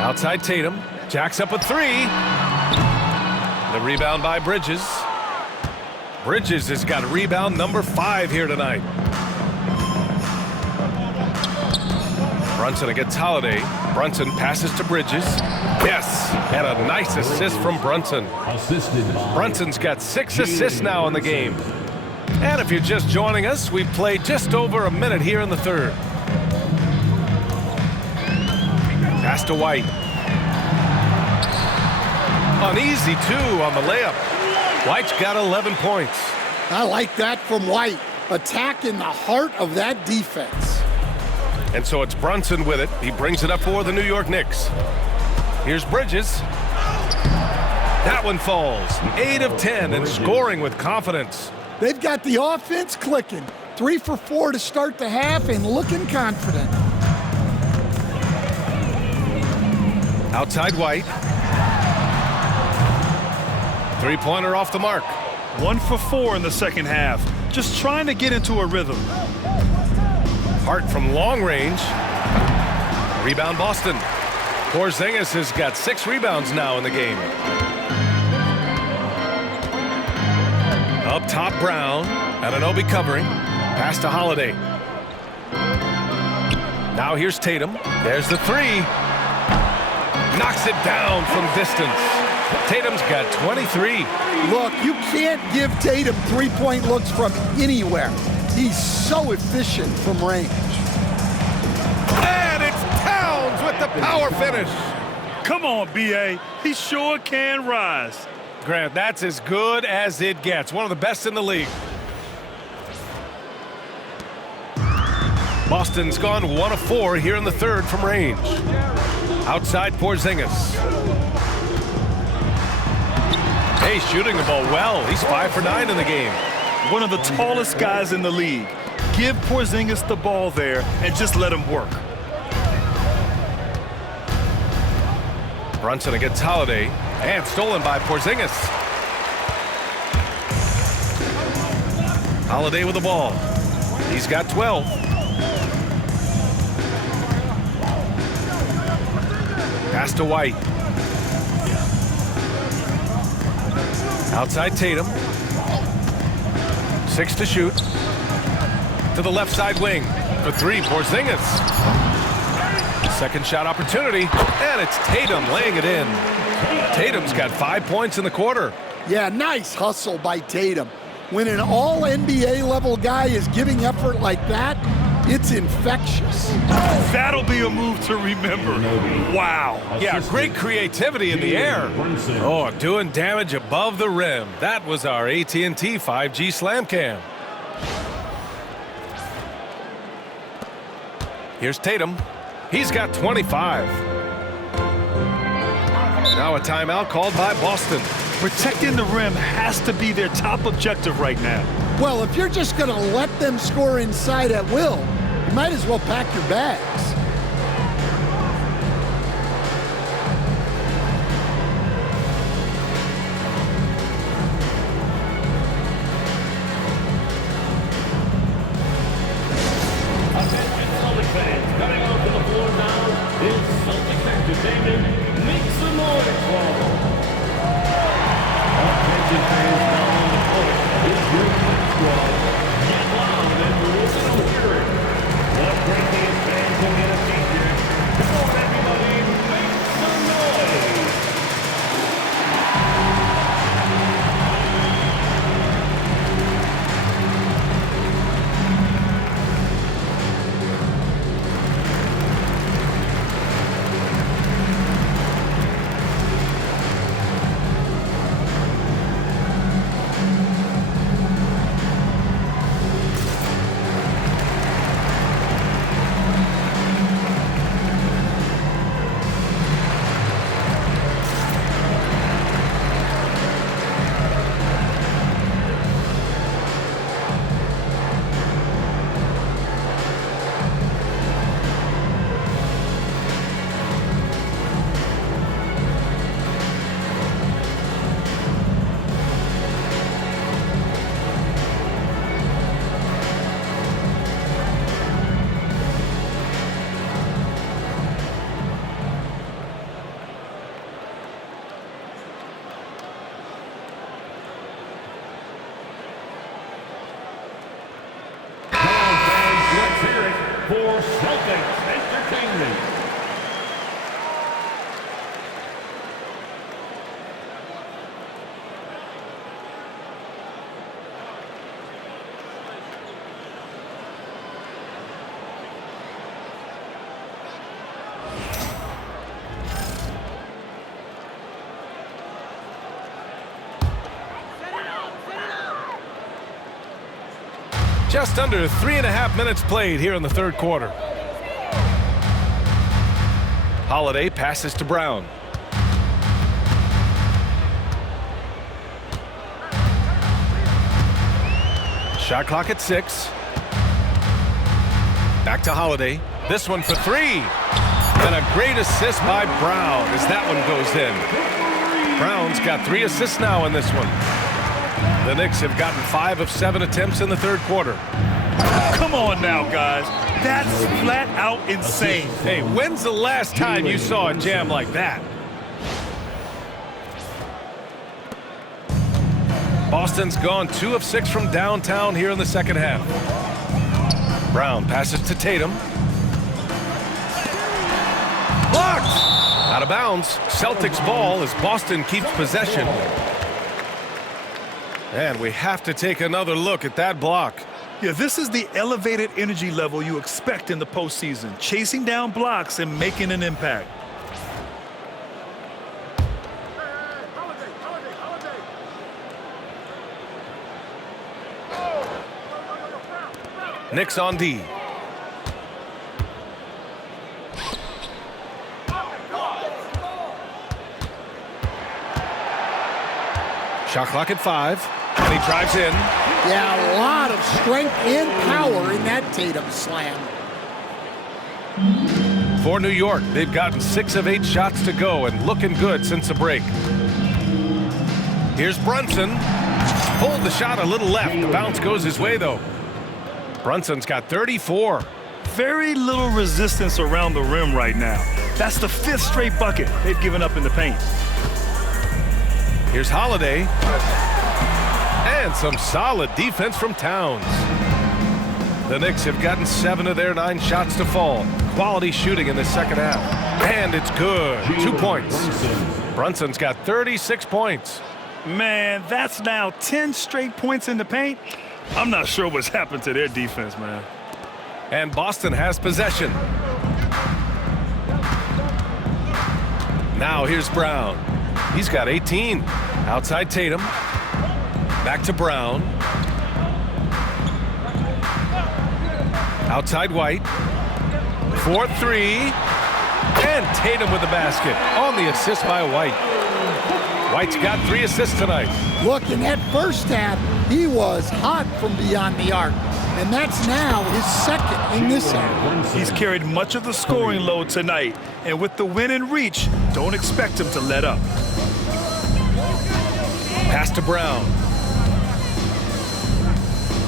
Outside Tatum. Jacks up a three. The rebound by Bridges. Bridges has got rebound number 5 here tonight. Brunson against Holiday. Brunson passes to Bridges. Yes, and a nice assist from Brunson. Brunson's got 6 assists now in the game. And if you're just joining us, we've played just over a minute here in the third. Pass to White. An easy 2 on the layup. White's got 11 points. I like that from White. Attack in the heart of that defense. And so it's Brunson with it. He brings it up for the New York Knicks. Here's Bridges. That one falls. 8 of 10 and scoring with confidence. They've got the offense clicking. 3 for 4 to start the half and looking confident. Outside White. Three-pointer off the mark. 1 for 4 in the second half. Just trying to get into a rhythm. Hart from long range. Rebound Boston. Porzingis has got 6 rebounds now in the game. Up top Brown. Anunoby covering. Pass to Holiday. Now here's Tatum. There's the 3. Knocks it down from distance. Tatum's got 23. Look, you can't give Tatum three-point looks from anywhere. He's so efficient from range. And it's Towns with the power finish. Come on, B.A. He sure can rise. Grant, that's as good as it gets. One of the best in the league. Boston's gone 1 of 4 here in the third from range. Outside Porzingis. Hey, shooting the ball well. He's 5 for 9 in the game. One of the tallest guys in the league. Give Porzingis the ball there and just let him work. Brunson against Holiday. And stolen by Porzingis. Holiday with the ball. He's got 12. Pass to White. Outside Tatum. 6 to shoot. To the left side wing. For 3, Porzingis. Second shot opportunity. And it's Tatum laying it in. Tatum's got 5 points in the quarter. Yeah, nice hustle by Tatum. When an all-NBA level guy is giving effort like that, it's infectious. That'll be a move to remember. Wow. Yeah, great creativity in the air. Oh, doing damage above the rim. That was our AT&T 5G Slam Cam. Here's Tatum. He's got 25. Now a timeout called by Boston. Protecting the rim has to be their top objective right now. Well, if you're just going to let them score inside at will, you might as well pack your bags. Attention Celtics fans, coming onto the floor entertainment, make some noise for them. Attention fans down on the court. This York Knicks squad. Get loud and listen to hearing. What great things fans will get a seat here. Come on, everybody, make some noise. For Celtics Entertainment. Just under 3.5 minutes played here in the third quarter. Holiday passes to Brown. Shot clock at 6. Back to Holiday. This one for 3. And a great assist by Brown as that one goes in. Brown's got 3 assists now in this one. The Knicks have gotten 5 of 7 attempts in the third quarter. Come on now, guys. That's flat out insane. Hey, when's the last time you saw a jam like that? Boston's gone 2 of 6 from downtown here in the second half. Brown passes to Tatum. Blocked! Out of bounds. Celtics ball as Boston keeps possession. And we have to take another look at that block. Yeah, this is the elevated energy level you expect in the postseason, chasing down blocks and making an impact. Knicks on D. Shot clock at 5. And he drives in. Yeah, a lot of strength and power in that Tatum slam. For New York, they've gotten 6 of 8 shots to go and looking good since the break. Here's Brunson. Pulled the shot a little left. The bounce goes his way, though. Brunson's got 34. Very little resistance around the rim right now. That's the 5th straight bucket they've given up in the paint. Here's Holiday. And some solid defense from Towns. The Knicks have gotten 7 of their 9 shots to fall. Quality shooting in the second half. And it's good. 2 points. Brunson's got 36 points. Man, that's now 10 straight points in the paint. I'm not sure what's happened to their defense, man. And Boston has possession. Now here's Brown. He's got 18. Outside Tatum. Back to Brown. Outside White. 4-3. And Tatum with the basket on the assist by White. White's got 3 assists tonight. Look, in that first half, he was hot from beyond the arc. And that's now his 2nd in this half. He's carried much of the scoring load tonight. And with the win in reach, don't expect him to let up. Pass to Brown.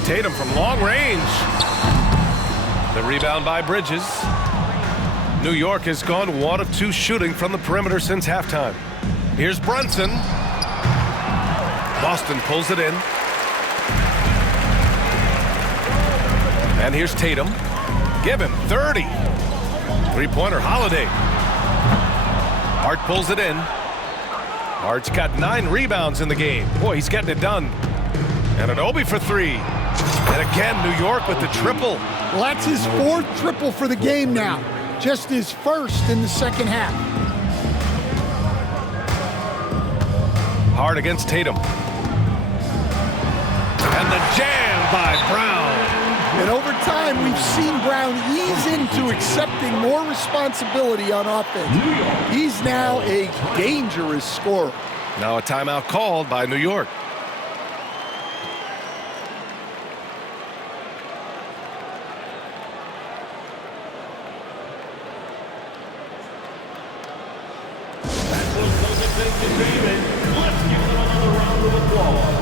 Tatum from long range. The rebound by Bridges. New York has gone 1 of 2 shooting from the perimeter since halftime. Here's Brunson. Boston pulls it in. And here's Tatum. Give him 30. Three-pointer Holiday. Hart pulls it in. Hart's got 9 rebounds in the game. Boy, he's getting it done. And an Obi for 3. And again, New York with the triple. Well, that's his 4th triple for the game now. Just his 1st in the second half. Hart against Tatum. And the jam by Brown. And over time, we've seen Brown ease into accepting more responsibility on offense. He's now a dangerous scorer. Now a timeout called by New York. Let's give them another round of applause.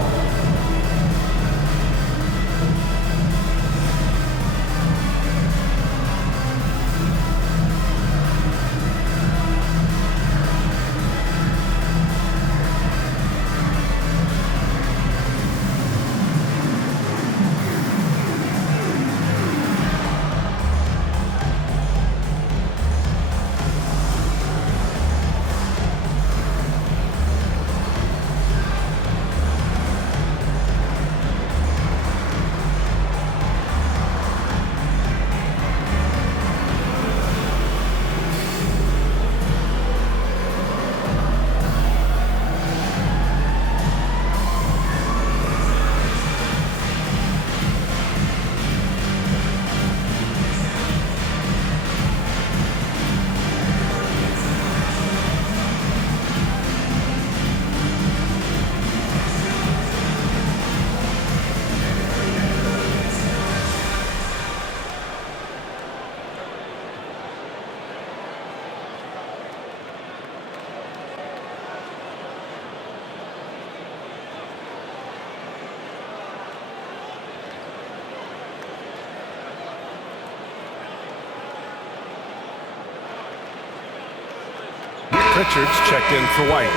Richards checked in for White.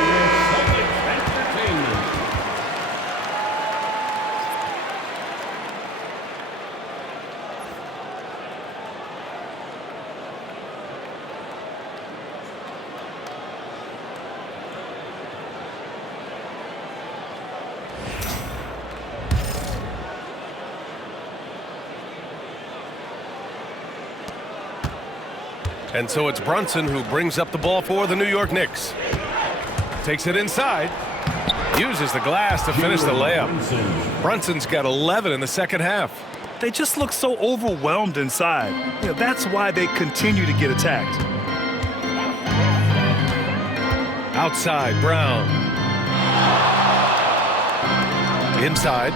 And so it's Brunson who brings up the ball for the New York Knicks. Takes it inside. Uses the glass to finish the layup. Brunson's got 11 in the second half. They just look so overwhelmed inside. That's why they continue to get attacked. Outside, Brown. Inside.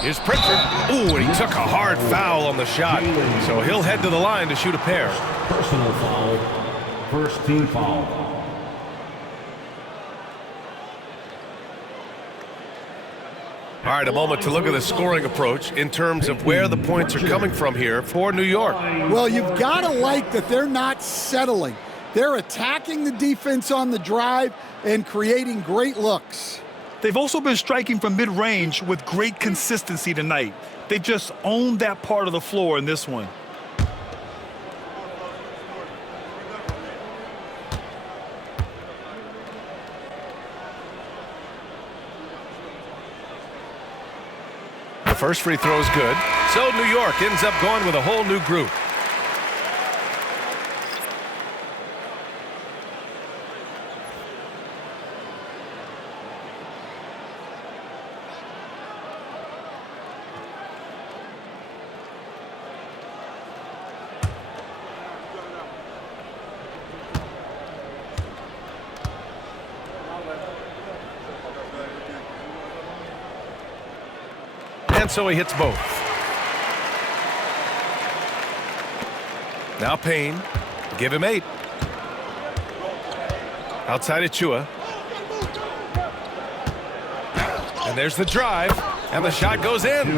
Here's Pritchard. Ooh, and he took a hard foul on the shot. So he'll head to the line to shoot a pair. Personal foul. First team foul. All right, a moment to look at the scoring approach in terms of where the points are coming from here for New York. Well, you've got to like that they're not settling. They're attacking the defense on the drive and creating great looks. They've also been striking from mid-range with great consistency tonight. They've just owned that part of the floor in this one. The first free throw is good. So New York ends up going with a whole new group. And so he hits both. Now Payne. Give him 8. Outside Achua. And there's the drive. And the shot goes in.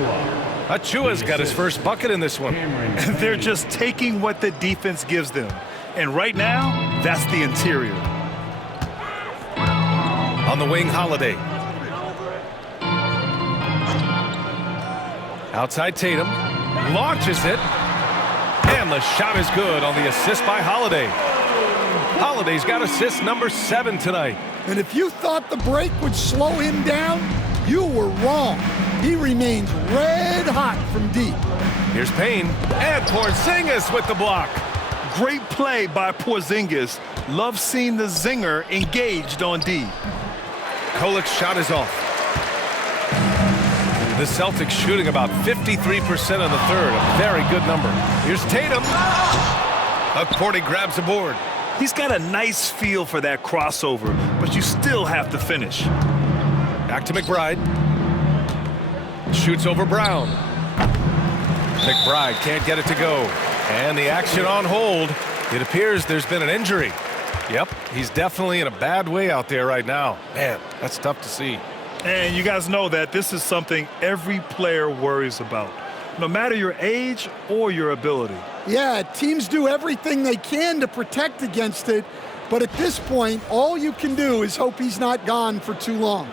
Achua's got his first bucket in this one. And they're just taking what the defense gives them. And right now, that's the interior. On the wing, Holiday. Outside Tatum. Launches it. And the shot is good on the assist by Holiday. Holiday's got assist number 7 tonight. And if you thought the break would slow him down, you were wrong. He remains red hot from deep. Here's Payne. And Porzingis with the block. Great play by Porzingis. Love seeing the zinger engaged on D. Kolik's shot is off. The Celtics shooting about 53% in the third. A very good number. Here's Tatum. Porty grabs a board. He's got a nice feel for that crossover, but you still have to finish. Back to McBride. Shoots over Brown. McBride can't get it to go. And the action on hold. It appears there's been an injury. Yep, he's definitely in a bad way out there right now. Man, that's tough to see. And you guys know that this is something every player worries about, no matter your age or your ability. Yeah, teams do everything they can to protect against it, but at this point, all you can do is hope he's not gone for too long.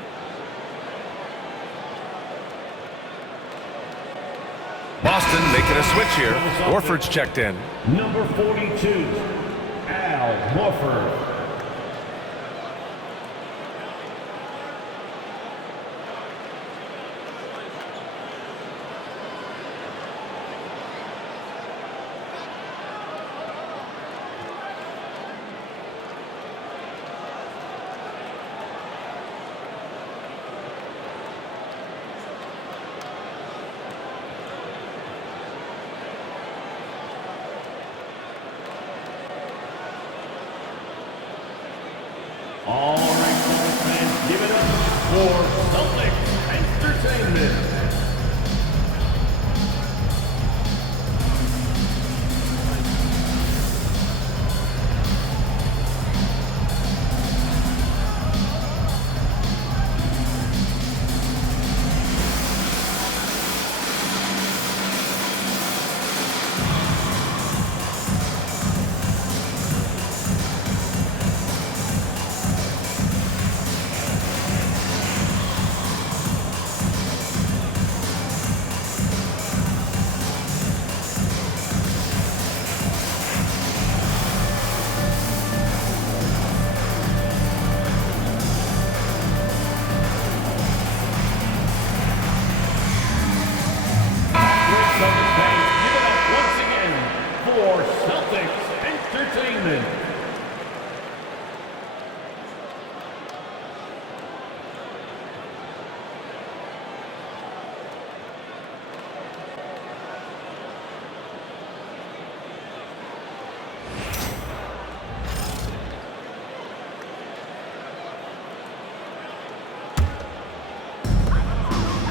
Boston making a switch here. Horford's checked in. Number 42, Al Horford. All right, Celtics fans, give it up for Celtics Entertainment.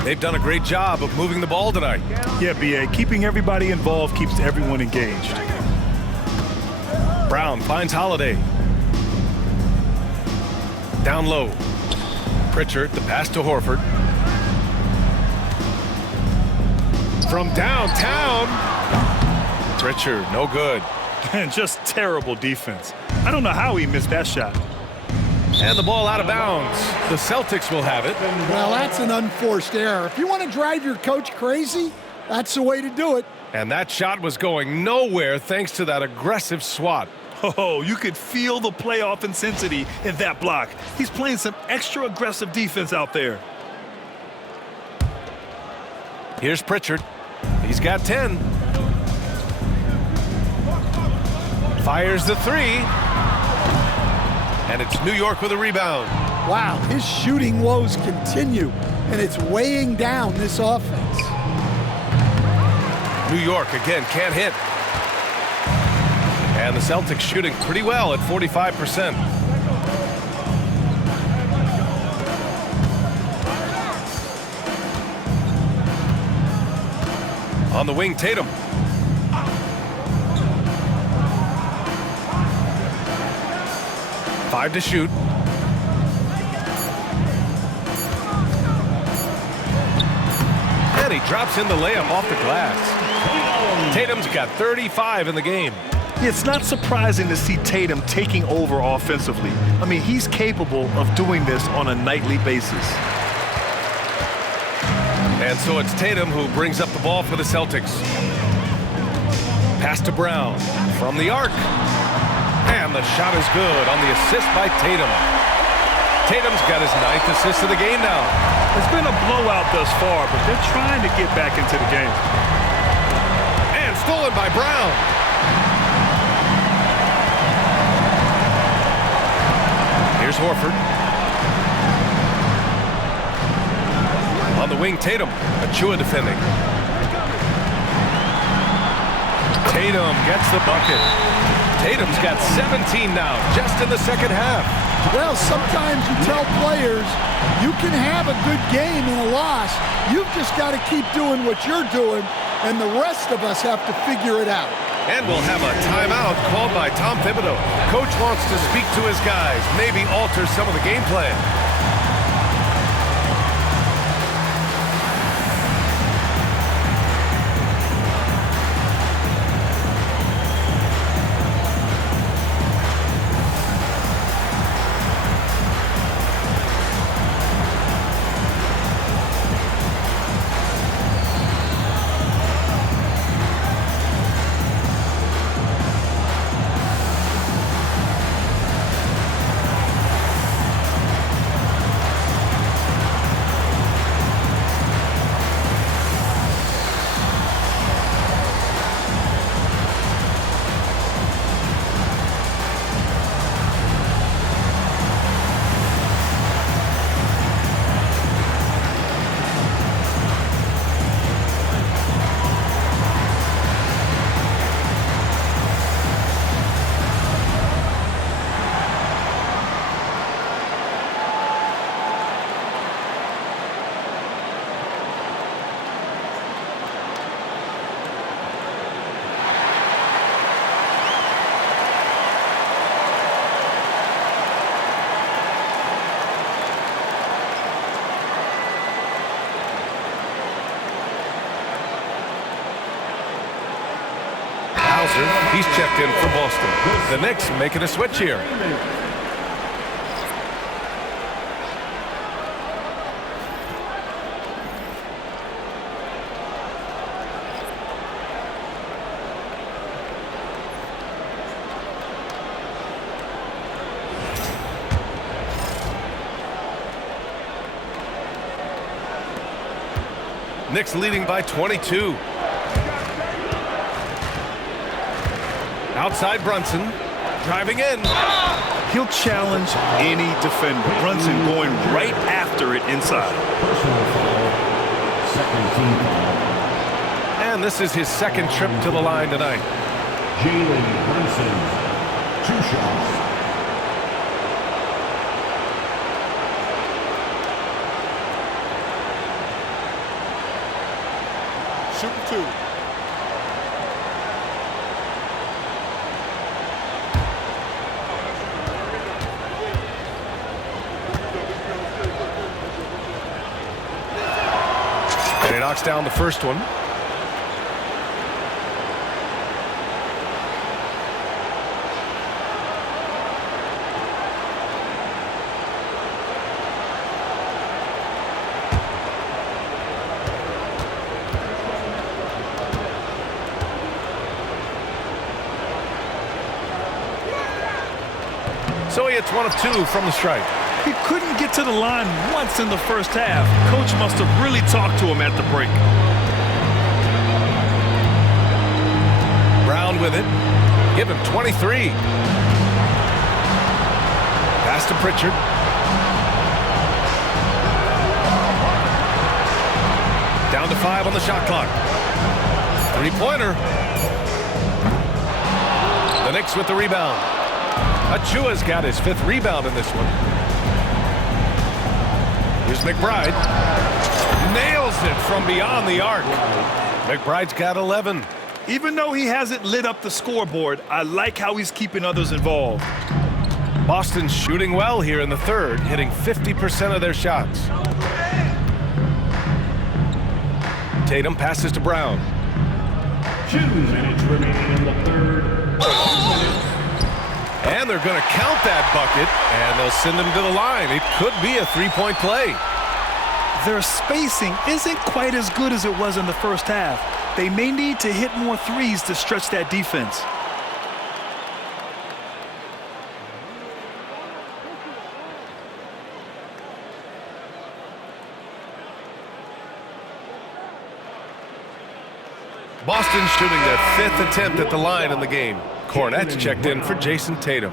They've done a great job of moving the ball tonight. Yeah, B.A. Keeping everybody involved keeps everyone engaged. Brown finds Holiday. Down low. Pritchard, the pass to Horford. From downtown. Pritchard, no good. And just terrible defense. I don't know how he missed that shot. And the ball out of bounds. The Celtics will have it. Well, that's an unforced error. If you want to drive your coach crazy, that's the way to do it. And that shot was going nowhere thanks to that aggressive swat. Oh, you could feel the playoff intensity in that block. He's playing some extra aggressive defense out there. Here's Pritchard. He's got 10. Fires the three. And it's New York with a rebound. Wow, his shooting woes continue, and it's weighing down this offense. New York, again, can't hit. And the Celtics shooting pretty well at 45%. On the wing, Tatum. Five to shoot. And he drops in the layup off the glass. Tatum's got 35 in the game. It's not surprising to see Tatum taking over offensively. I mean, he's capable of doing this on a nightly basis. And so it's Tatum who brings up the ball for the Celtics. Pass to Brown from the arc. And the shot is good on the assist by Tatum. Tatum's got his 9th assist of the game now. It's been a blowout thus far, but they're trying to get back into the game. And stolen by Brown. Here's Horford. On the wing, Tatum. Achua defending. Tatum gets the bucket. Tatum's got 17 now, just in the second half. Well, sometimes you tell players you can have a good game and a loss. You've just got to keep doing what you're doing, and the rest of us have to figure it out. And we'll have a timeout called by Tom Thibodeau. Coach wants to speak to his guys, maybe alter some of the game plan. He's checked in for Boston. The Knicks making a switch here. Knicks leading by 22. Outside Brunson, driving in. He'll challenge any defender. Brunson going right after it inside. And this is his second trip to the line tonight. Jaylen Brunson, 2 shots. Shooting 2. And he knocks down the first one. So he hits 1 of 2 from the stripe. He couldn't get to the line once in the first half. Coach must have really talked to him at the break. Brown with it. Give him 23. Pass to Pritchard. Down to 5 on the shot clock. 3-pointer. The Knicks with the rebound. Achua's got his 5th rebound in this one. Here's McBride. Nails it from beyond the arc. McBride's got 11. Even though he hasn't lit up the scoreboard, I like how he's keeping others involved. Boston's shooting well here in the third, hitting 50% of their shots. Tatum passes to Brown. 2 minutes remaining in the third. And they're going to count that bucket, and they'll send him to the line. It could be a three-point play. Their spacing isn't quite as good as it was in the first half. They may need to hit more threes to stretch that defense. Boston shooting their 5th attempt at the line in the game. Cornette's checked in for Jayson Tatum.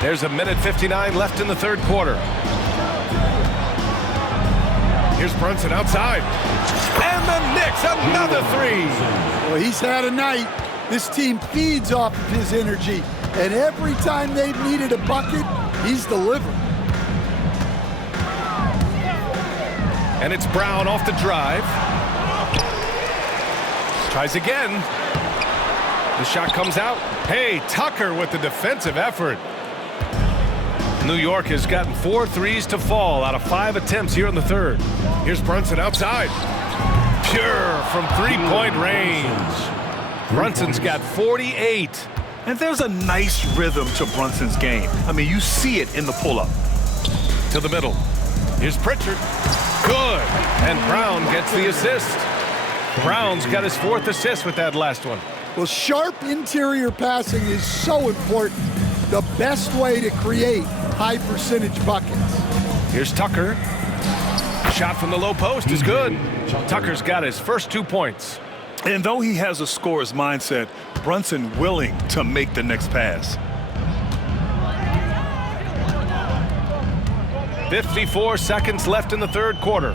There's a minute 59 left in the third quarter. Here's Brunson outside. And the Knicks, another three. Well, he's had a night. This team feeds off of his energy. And every time they've needed a bucket, he's delivered. And it's Brown off the drive. Tries again. The shot comes out. Hey, Tucker with the defensive effort. New York has gotten 4 threes to fall out of 5 attempts here in the third. Here's Brunson outside. Pure from three-point range. Brunson's got 48. And there's a nice rhythm to Brunson's game. I mean, you see it in the pull-up. To the middle. Here's Pritchard. Good. And Brown gets the assist. Brown's got his 4th assist with that last one. Well, sharp interior passing is so important. The best way to create high-percentage buckets. Here's Tucker. Shot from the low post is good. Tucker's got his first 2 points. And though he has a scorer's mindset, Brunson willing to make the next pass. 54 seconds left in the third quarter.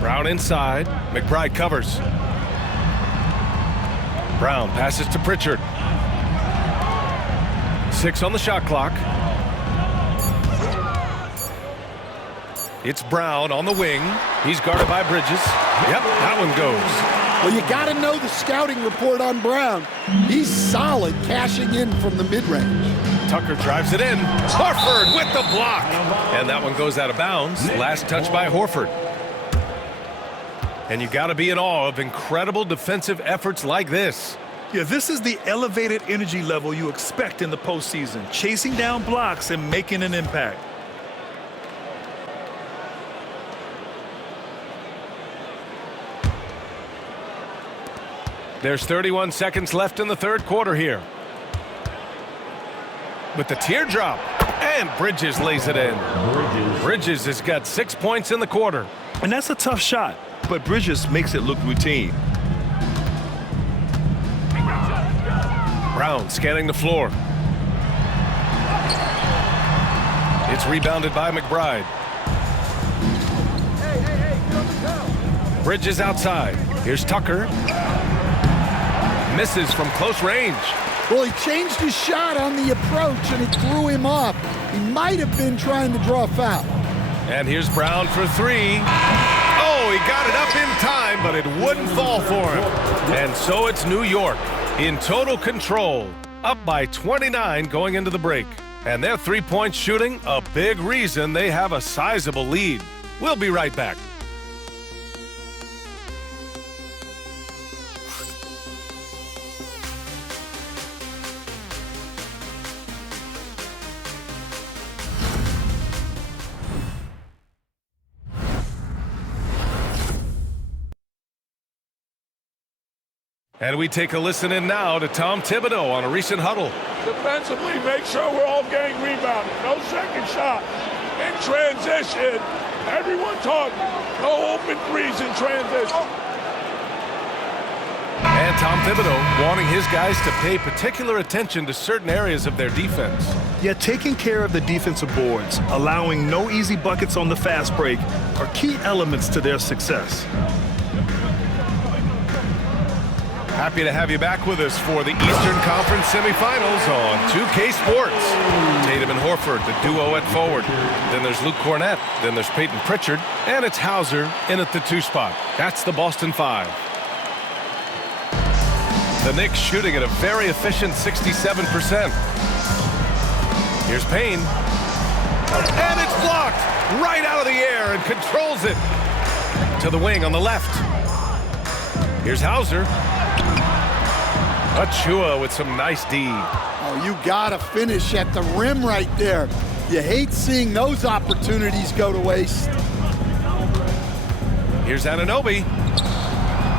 Brown inside. McBride covers. Brown passes to Pritchard. 6 on the shot clock. It's Brown on the wing. He's guarded by Bridges. Yep, that one goes. Well, you got to know the scouting report on Brown. He's solid cashing in from the mid-range. Tucker drives it in. Horford with the block. And that one goes out of bounds. Last touch by Horford. And you got to be in awe of incredible defensive efforts like this. Yeah, this is the elevated energy level you expect in the postseason, chasing down blocks and making an impact. There's 31 seconds left in the third quarter here. With the teardrop, and Bridges lays it in. Bridges has got 6 points in the quarter. And that's a tough shot, but Bridges makes it look routine. Brown scanning the floor. It's rebounded by McBride. Bridges outside. Here's Tucker. Misses from close range. Well, he changed his shot on the approach, and it threw him off. He might have been trying to draw a foul. And here's Brown for 3. Oh, he got it up in time, but it wouldn't fall for him. And so it's New York in total control, up by 29 going into the break. And their three-point shooting, a big reason they have a sizable lead. We'll be right back. And we take a listen in now to Tom Thibodeau on a recent huddle. Defensively, make sure we're all getting rebounded. No second shot. In transition, everyone talk. No open threes in transition. And Tom Thibodeau wanting his guys to pay particular attention to certain areas of their defense. Yet taking care of the defensive boards, allowing no easy buckets on the fast break, are key elements to their success. Happy to have you back with us for the Eastern Conference Semifinals on 2K Sports. Tatum and Horford, the duo at forward. Then there's Luke Cornett. Then there's Peyton Pritchard. And it's Hauser in at the 2 spot. That's the Boston 5. The Knicks shooting at a very efficient 67%. Here's Payne. And it's blocked right out of the air and controls it to the wing on the left. Here's Hauser. Achua with some nice D. Oh, you gotta finish at the rim right there. You hate seeing those opportunities go to waste. Here's Anunoby.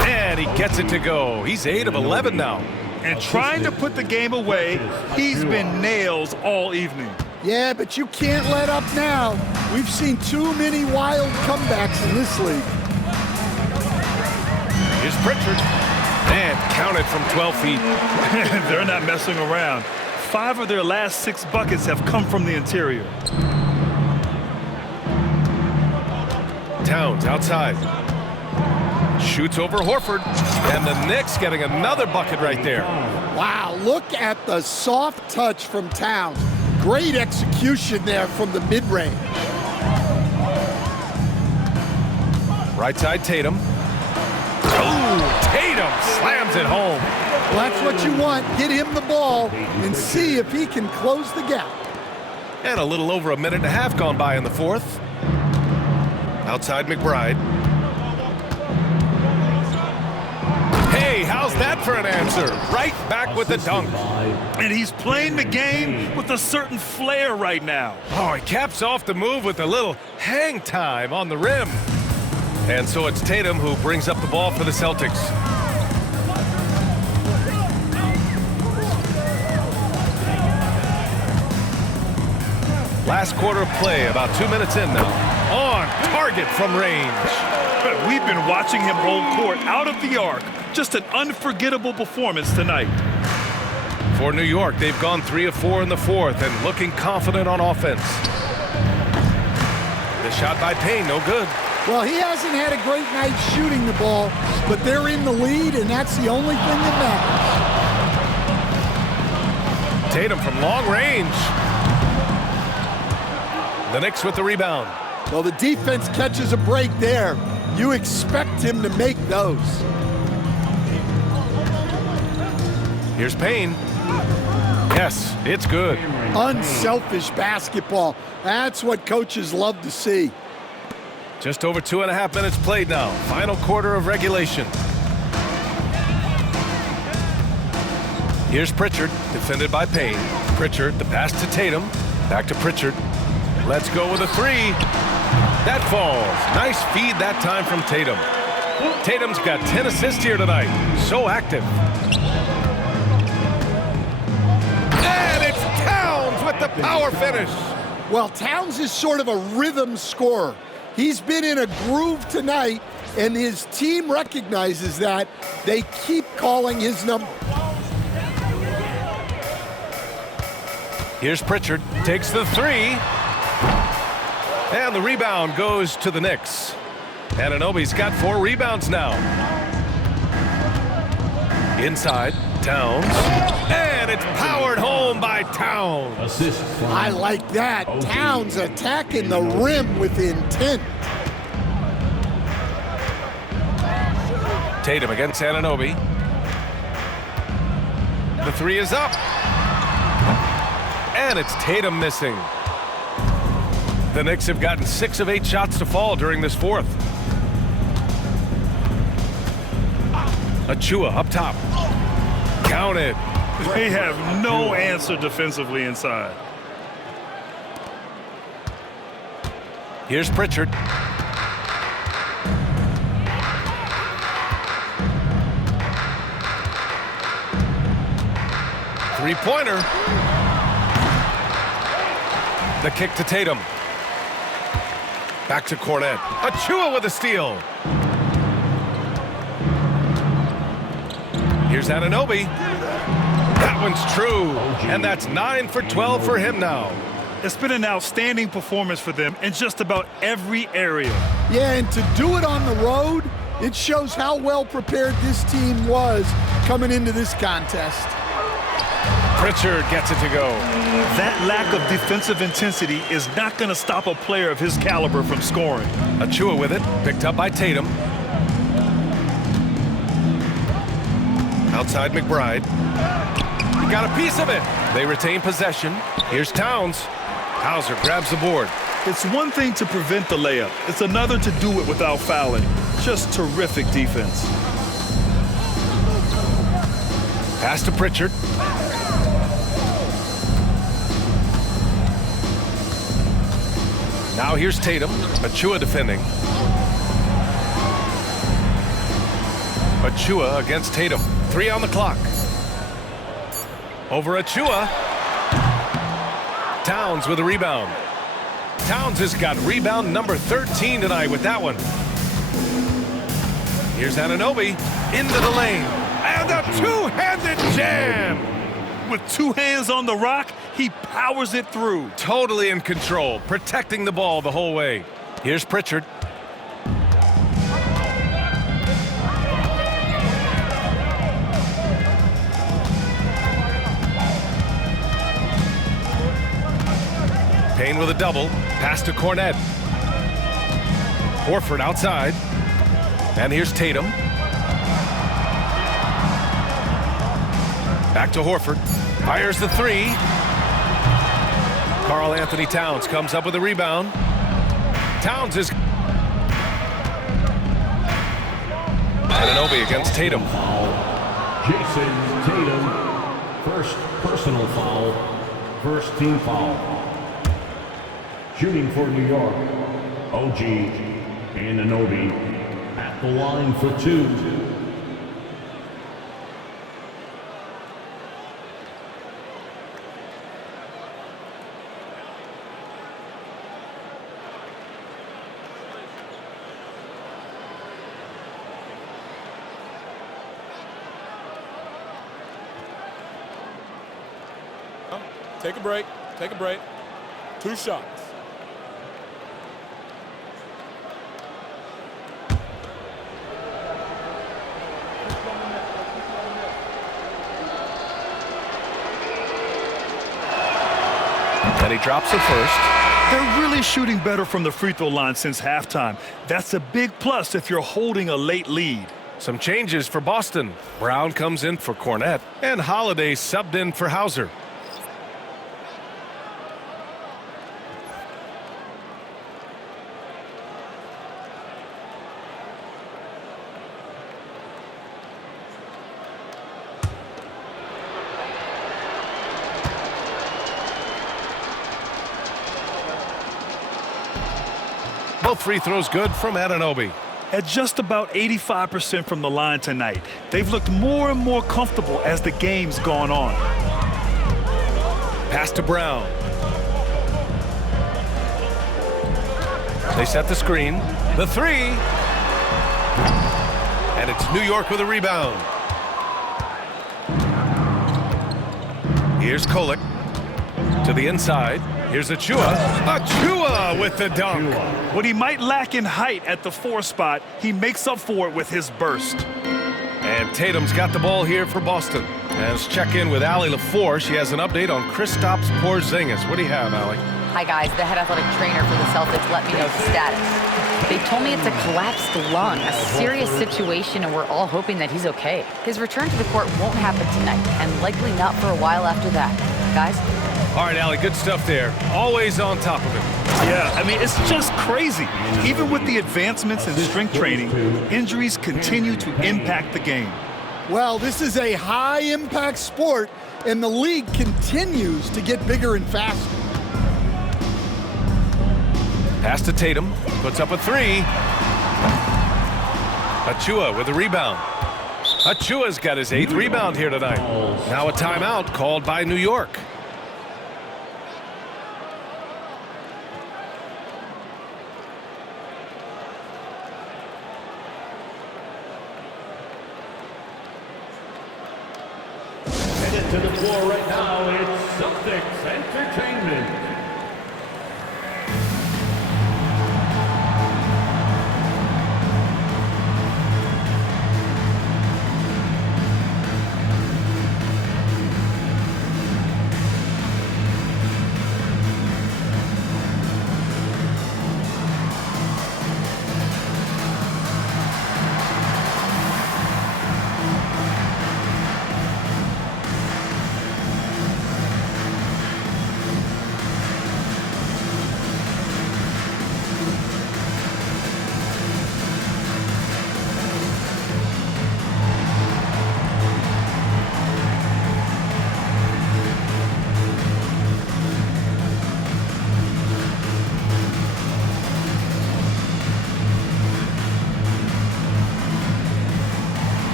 And he gets it to go. He's 8 of 11 now. And trying to put the game away, he's been nails all evening. Yeah, but you can't let up now. We've seen too many wild comebacks in this league. Here's Pritchard. And counted from 12 feet. They're not messing around. 5 of their last 6 buckets have come from the interior. Towns outside. Shoots over Horford. And the Knicks getting another bucket right there. Wow, look at the soft touch from Towns. Great execution there from the mid-range. Right side, Tatum. Oh, Tatum slams it home. Well, that's what you want. Get him the ball and see if he can close the gap. And a little over a minute and a half gone by in the fourth. Outside McBride. Hey, how's that for an answer? Right back with the dunk. And he's playing the game with a certain flair right now. Oh, he caps off the move with a little hang time on the rim. And so it's Tatum who brings up the ball for the Celtics. Last quarter of play, about 2 minutes in now. On target from range. We've been watching him hold court out of the arc. Just an unforgettable performance tonight. For New York, they've gone 3 of 4 in the fourth and looking confident on offense. The shot by Payne, no good. Well, he hasn't had a great night shooting the ball, but they're in the lead, and that's the only thing that matters. Tatum from long range. The Knicks with the rebound. Well, the defense catches a break there. You expect him to make those. Here's Payne. Yes, it's good. Unselfish basketball. That's what coaches love to see. Just over 2.5 minutes played now. Final quarter of regulation. Here's Pritchard, defended by Payne. Pritchard, the pass to Tatum. Back to Pritchard. Let's go with a 3. That falls. Nice feed that time from Tatum. Tatum's got 10 assists here tonight. So active. And it's Towns with the power finish. Well, Towns is sort of a rhythm scorer. He's been in a groove tonight, and his team recognizes that. They keep calling his number. Here's Pritchard, takes the 3. And the rebound goes to the Knicks. Anunoby's got 4 rebounds now. Inside, Towns. And it's powered home by Towns. I like that. Towns attacking the rim with intent. Tatum against Anunoby. The 3 is up. And it's Tatum missing. The Knicks have gotten 6 of 8 shots to fall during this fourth. Achua up top. Counted. They have no answer defensively inside. Here's Pritchard. Three-pointer. The kick to Tatum. Back to Cornett. Achua with a steal. Here's Anunoby. That one's true. And that's 9 for 12 for him now. It's been an outstanding performance for them in just about every area. Yeah, and to do it on the road It shows how well prepared this team was coming into this contest. Pritchard gets it to go. That lack of defensive intensity is not going to stop a player of his caliber from scoring. Achua with it, picked up by Tatum. Outside McBride. He got a piece of it. They retain possession. Here's Towns. Hauser grabs the board. It's one thing to prevent the layup. It's another to do it without fouling. Just terrific defense. Pass to Pritchard. Now here's Tatum. Achua defending. Achua against Tatum. 3 on the clock. Over Achua. Towns with a rebound. Towns has got rebound number 13 tonight with that one. Here's Anunoby into the lane. And a two-handed jam. With 2 hands on the rock, he powers it through. Totally in control, protecting the ball the whole way. Here's Pritchard. Payne with a double. Pass to Cornette. Horford outside. And here's Tatum. Back to Horford. Fires the 3. Karl Anthony Towns comes up with a rebound. Towns is... Anunoby against Tatum. Jayson Tatum, first personal foul, first team foul. Shooting for New York, OG Anunoby at the line for 2. Take a break. Take a break. 2 shots. And he drops it first. They're really shooting better from the free throw line since halftime. That's a big plus if you're holding a late lead. Some changes for Boston. Brown comes in for Cornette. And Holiday subbed in for Hauser. Both free throws good from Anunoby. At just about 85% from the line tonight, they've looked more and more comfortable as the game's gone on. Pass to Brown. They set the screen. The 3. And it's New York with a rebound. Here's Kolek to the inside. Here's Achua. Achua with the dunk. What he might lack in height at the 4 spot, he makes up for it with his burst. And Tatum's got the ball here for Boston. And let's check in with Allie LaFour. She has an update on Kristaps Porzingis. What do you have, Allie? Hi, guys. The head athletic trainer for the Celtics let me know the status. They told me it's a collapsed lung, a serious situation, and we're all hoping that he's okay. His return to the court won't happen tonight, and likely not for a while after that. Guys? All right, Allie, good stuff there. Always on top of it. Yeah, I mean, it's just crazy. Even with the advancements in strength training, injuries continue to impact the game. Well, this is a high-impact sport, and the league continues to get bigger and faster. Pass to Tatum. Puts up a 3. Achua with a rebound. Achua's got his 8th rebound here tonight. Now a timeout called by New York. To the floor right now, it's Celtics Entertainment.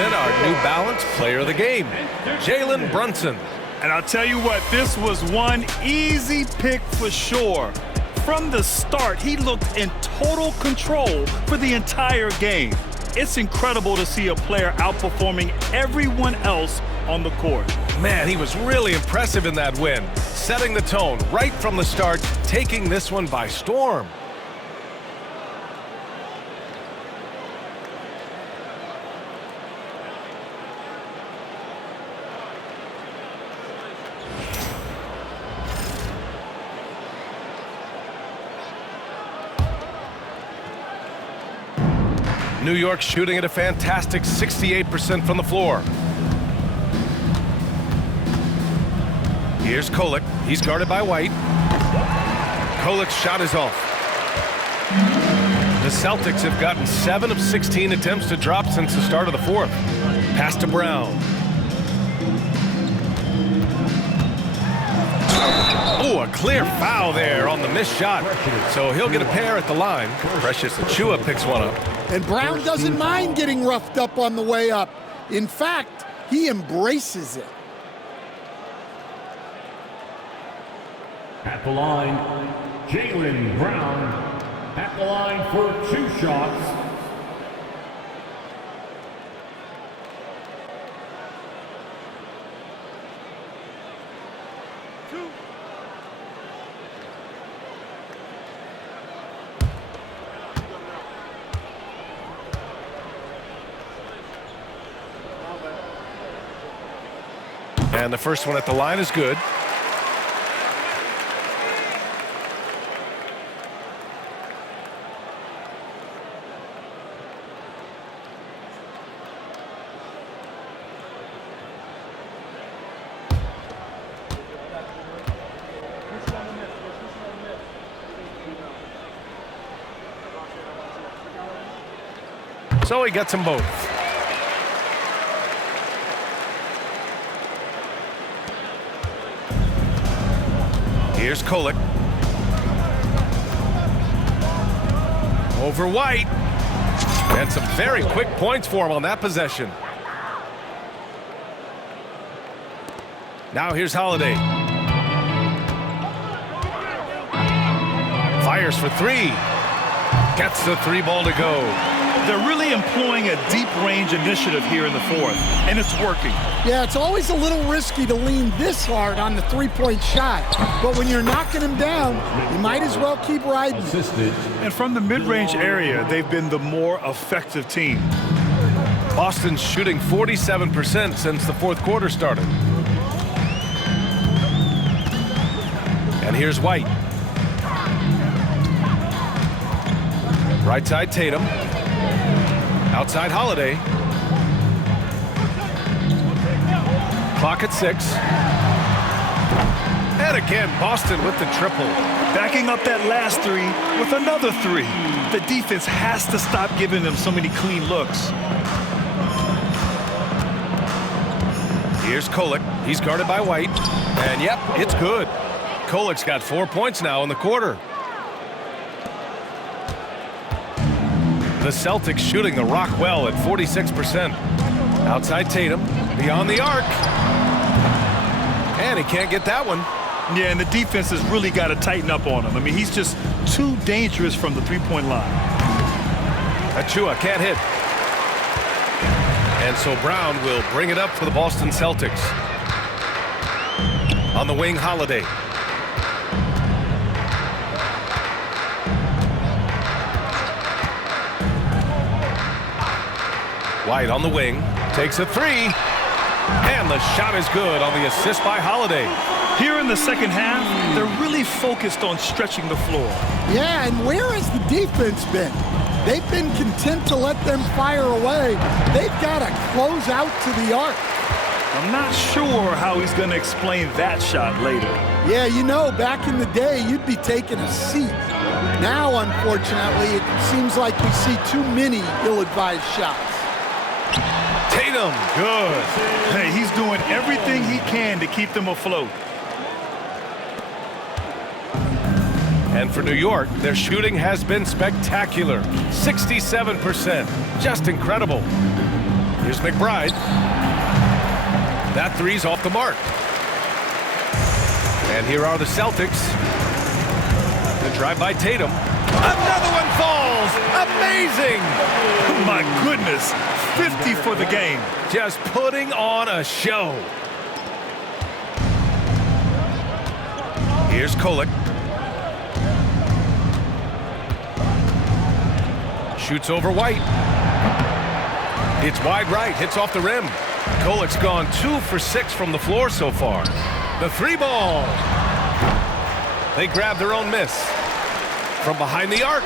in our New Balance Player of the Game, Jalen Brunson. And I'll tell you what, this was one easy pick for sure. From the start, he looked in total control for the entire game. It's incredible to see a player outperforming everyone else on the court. Man, he was really impressive in that win, setting the tone right from the start, taking this one by storm. New York shooting at a fantastic 68% from the floor. Here's Kolek. He's guarded by White. Kolek's shot is off. The Celtics have gotten 7 of 16 attempts to drop since the start of the fourth. Pass to Brown. Oh, a clear foul there on the missed shot. So he'll get a pair at the line. Precious Achiuwa picks one up. And Brown doesn't mind getting roughed up on the way up. In fact, he embraces it. At the line, Jaylen Brown. At the line for 2 shots. And the first one at the line is good. So he gets them both. Here's Kolek. Over White. And some very quick points for him on that possession. Now here's Holiday. Fires for 3. Gets the 3 ball to go. They're really employing a deep range initiative here in the fourth, and it's working. Yeah, it's always a little risky to lean this hard on the three-point shot. But when you're knocking him down, you might as well keep riding. And from the mid-range area, they've been the more effective team. Boston's shooting 47% since the fourth quarter started. And here's White. Right side Tatum. Outside Holiday. Clock at 6. And again, Boston with the triple. Backing up that last 3 with another 3. The defense has to stop giving them so many clean looks. Here's Kolek. He's guarded by White. And yep, it's good. Kolek's got 4 points now in the quarter. The Celtics shooting the rock well at 46%. Outside Tatum, beyond the arc. And he can't get that one. Yeah, and the defense has really got to tighten up on him. I mean, he's just too dangerous from the three-point line. Achiuwa can't hit. And so Brown will bring it up for the Boston Celtics. On the wing, Holiday. White on the wing, takes a 3, and the shot is good on the assist by Holiday. Here in the second half, they're really focused on stretching the floor. Yeah, and where has the defense been? They've been content to let them fire away. They've got to close out to the arc. I'm not sure how he's going to explain that shot later. Yeah, you know, back in the day, you'd be taking a seat. Now, unfortunately, it seems like we see too many ill-advised shots. Tatum, good. Hey, he's doing everything he can to keep them afloat. And for New York, their shooting has been spectacular. 67%. Just incredible. Here's McBride. That three's off the mark. And here are the Celtics. The drive by Tatum. Another one falls. Amazing. My goodness. 50 for the game. Just putting on a show. Here's Kolek. Shoots over White. It's wide right. Hits off the rim. Kolek's gone 2 for 6 from the floor so far. The 3-ball. They grab their own miss. From behind the arc.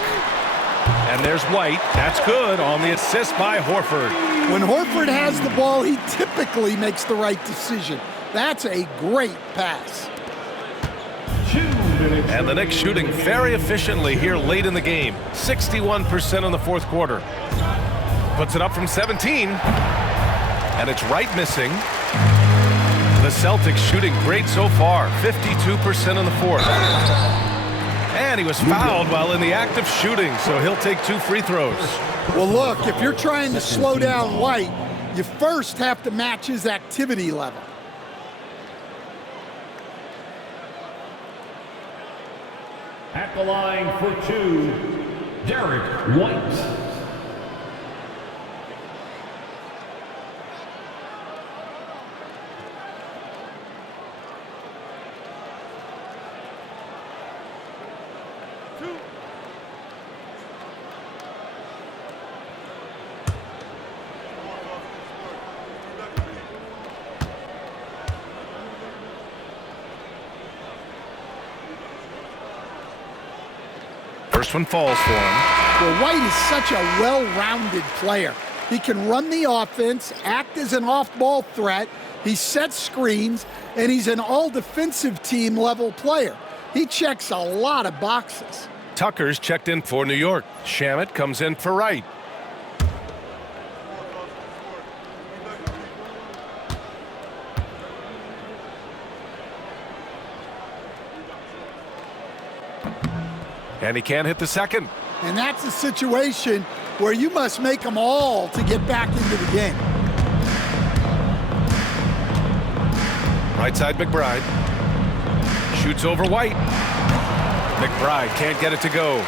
And there's White. That's good on the assist by Horford. When Horford has the ball, he typically makes the right decision. That's a great pass. And the Knicks shooting very efficiently here late in the game. 61% in the fourth quarter. Puts it up from 17. And it's right missing. The Celtics shooting great so far. 52% in the fourth. And he was fouled while in the act of shooting, so he'll take 2 free throws. Well, look, if you're trying to slow down White, you first have to match his activity level. At the line for 2, Derek White. First one falls for him. Well, White is such a well-rounded player. He can run the offense, act as an off-ball threat, he sets screens, and he's an all-defensive team level player. He checks a lot of boxes. Tucker's checked in for New York. Shamet comes in for Wright. And he can't hit the second. And that's a situation where you must make them all to get back into the game. Right side McBride. Shoots over White. McBride can't get it to go.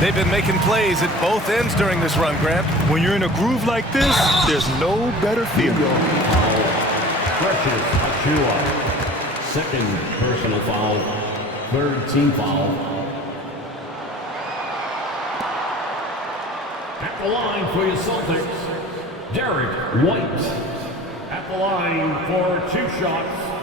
They've been making plays at both ends during this run, Grant. When you're in a groove like this, there's no better feeling. Precious Achiuwa. Second personal foul. Third team foul. At the line for your Celtics, Derek White. At the line for 2 shots.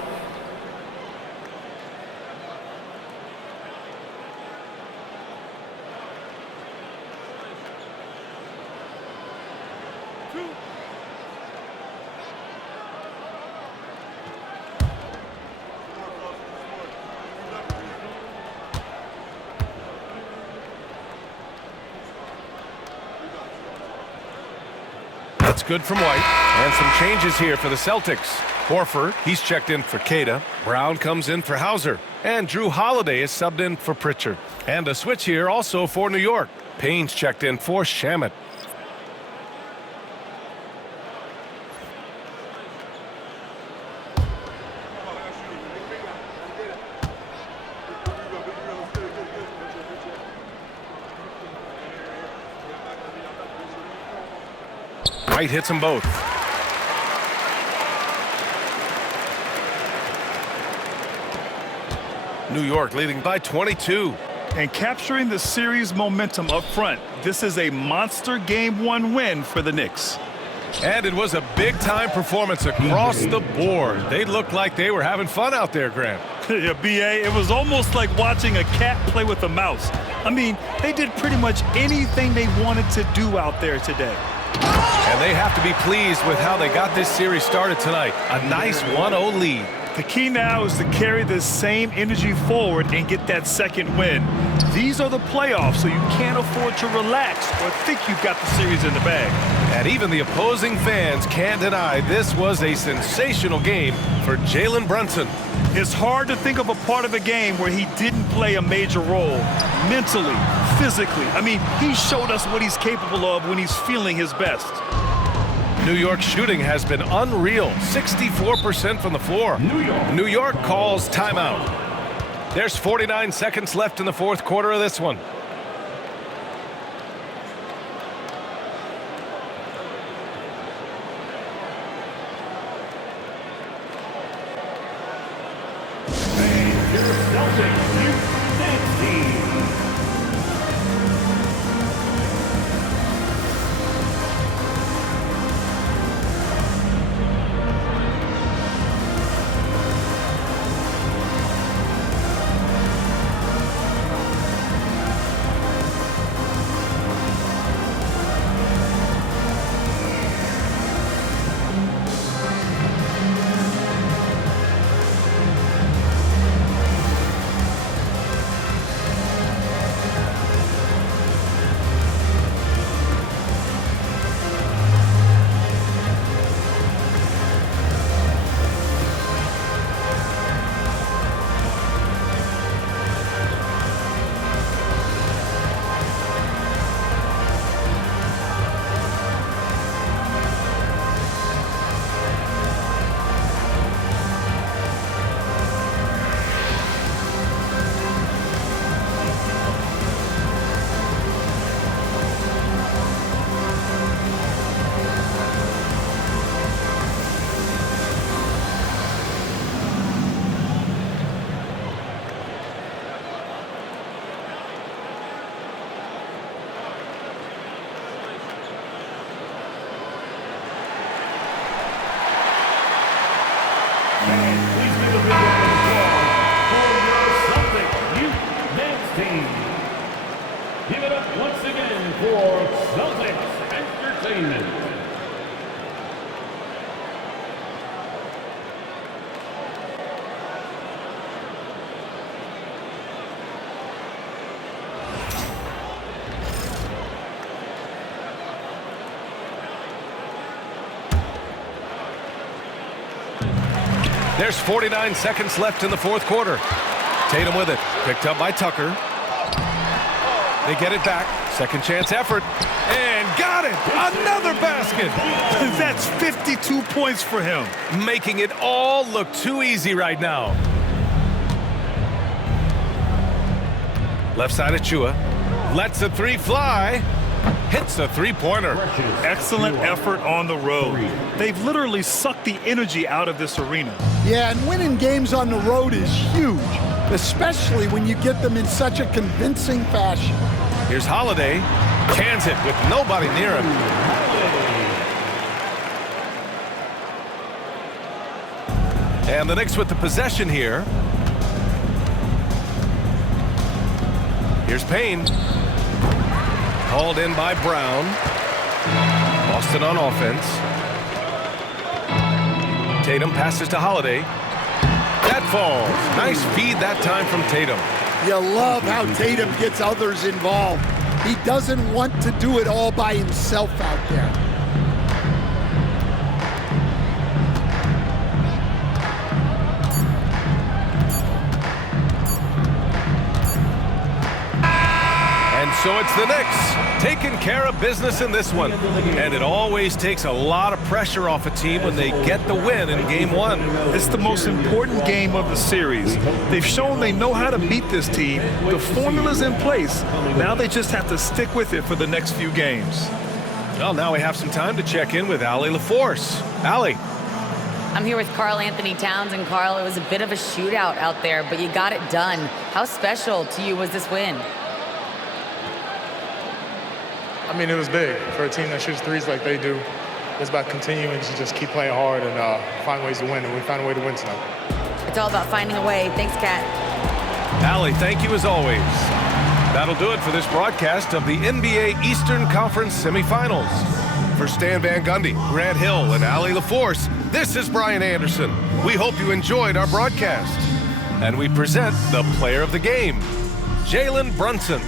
That's good from White. And some changes here for the Celtics. Horford, he's checked in for Queta. Brown comes in for Hauser. And Drew Holiday is subbed in for Pritchard. And a switch here also for New York. Payne's checked in for Shamet. White hits them both. New York leading by 22. And capturing the series momentum up front. This is a monster Game 1 win for the Knicks. And it was a big-time performance across the board. They looked like they were having fun out there, Grant. Yeah, B.A., it was almost like watching a cat play with a mouse. I mean, they did pretty much anything they wanted to do out there today. And they have to be pleased with how they got this series started tonight. A nice 1-0 lead. The key now is to carry this same energy forward and get that second win. These are the playoffs, so you can't afford to relax or think you've got the series in the bag. And even the opposing fans can't deny this was a sensational game for Jalen Brunson. It's hard to think of a part of a game where he didn't play a major role, mentally, physically. I mean, he showed us what he's capable of when he's feeling his best. New York's shooting has been unreal, 64% from the floor. New York calls timeout. There's 49 seconds left in the fourth quarter of this one. Give it up once again for Celtics Entertainment. There's 49 seconds left in the fourth quarter. Tatum with it. Picked up by Tucker. They get it back. Second chance effort. And got it. Another basket. That's 52 points for him. Making it all look too easy right now. Left side of Chua. Lets a three fly. Hits a three-pointer. Excellent effort on the road. They've literally sucked the energy out of this arena. Yeah, and winning games on the road is huge, especially when you get them in such a convincing fashion. Here's Holiday. Cans it with nobody near him. And the Knicks with the possession here. Here's Payne. Hauled in by Brown. Boston on offense. Tatum passes to Holiday. That falls. Nice feed that time from Tatum. You love how Tatum gets others involved. He doesn't want to do it all by himself out there. And so it's the Knicks taking care of business in this one. And it always takes a lot of pressure off a team when they get the win in game one. It's the most important game of the series. They've shown they know how to beat this team. The formula's in place. Now they just have to stick with it for the next few games. Well, now we have some time to check in with Allie LaForce. Allie. I'm here with Karl Anthony Towns, and Karl, it was a bit of a shootout out there, but you got it done. How special to you was this win? I mean, it was big for a team that shoots threes like they do. It's about continuing to just keep playing hard and find ways to win, and we found a way to win tonight. It's all about finding a way. Thanks, Kat. Allie, thank you as always. That'll do it for this broadcast of the NBA Eastern Conference Semifinals. For Stan Van Gundy, Grant Hill, and Allie LaForce, this is Brian Anderson. We hope you enjoyed our broadcast. And we present the player of the game, Jalen Brunson.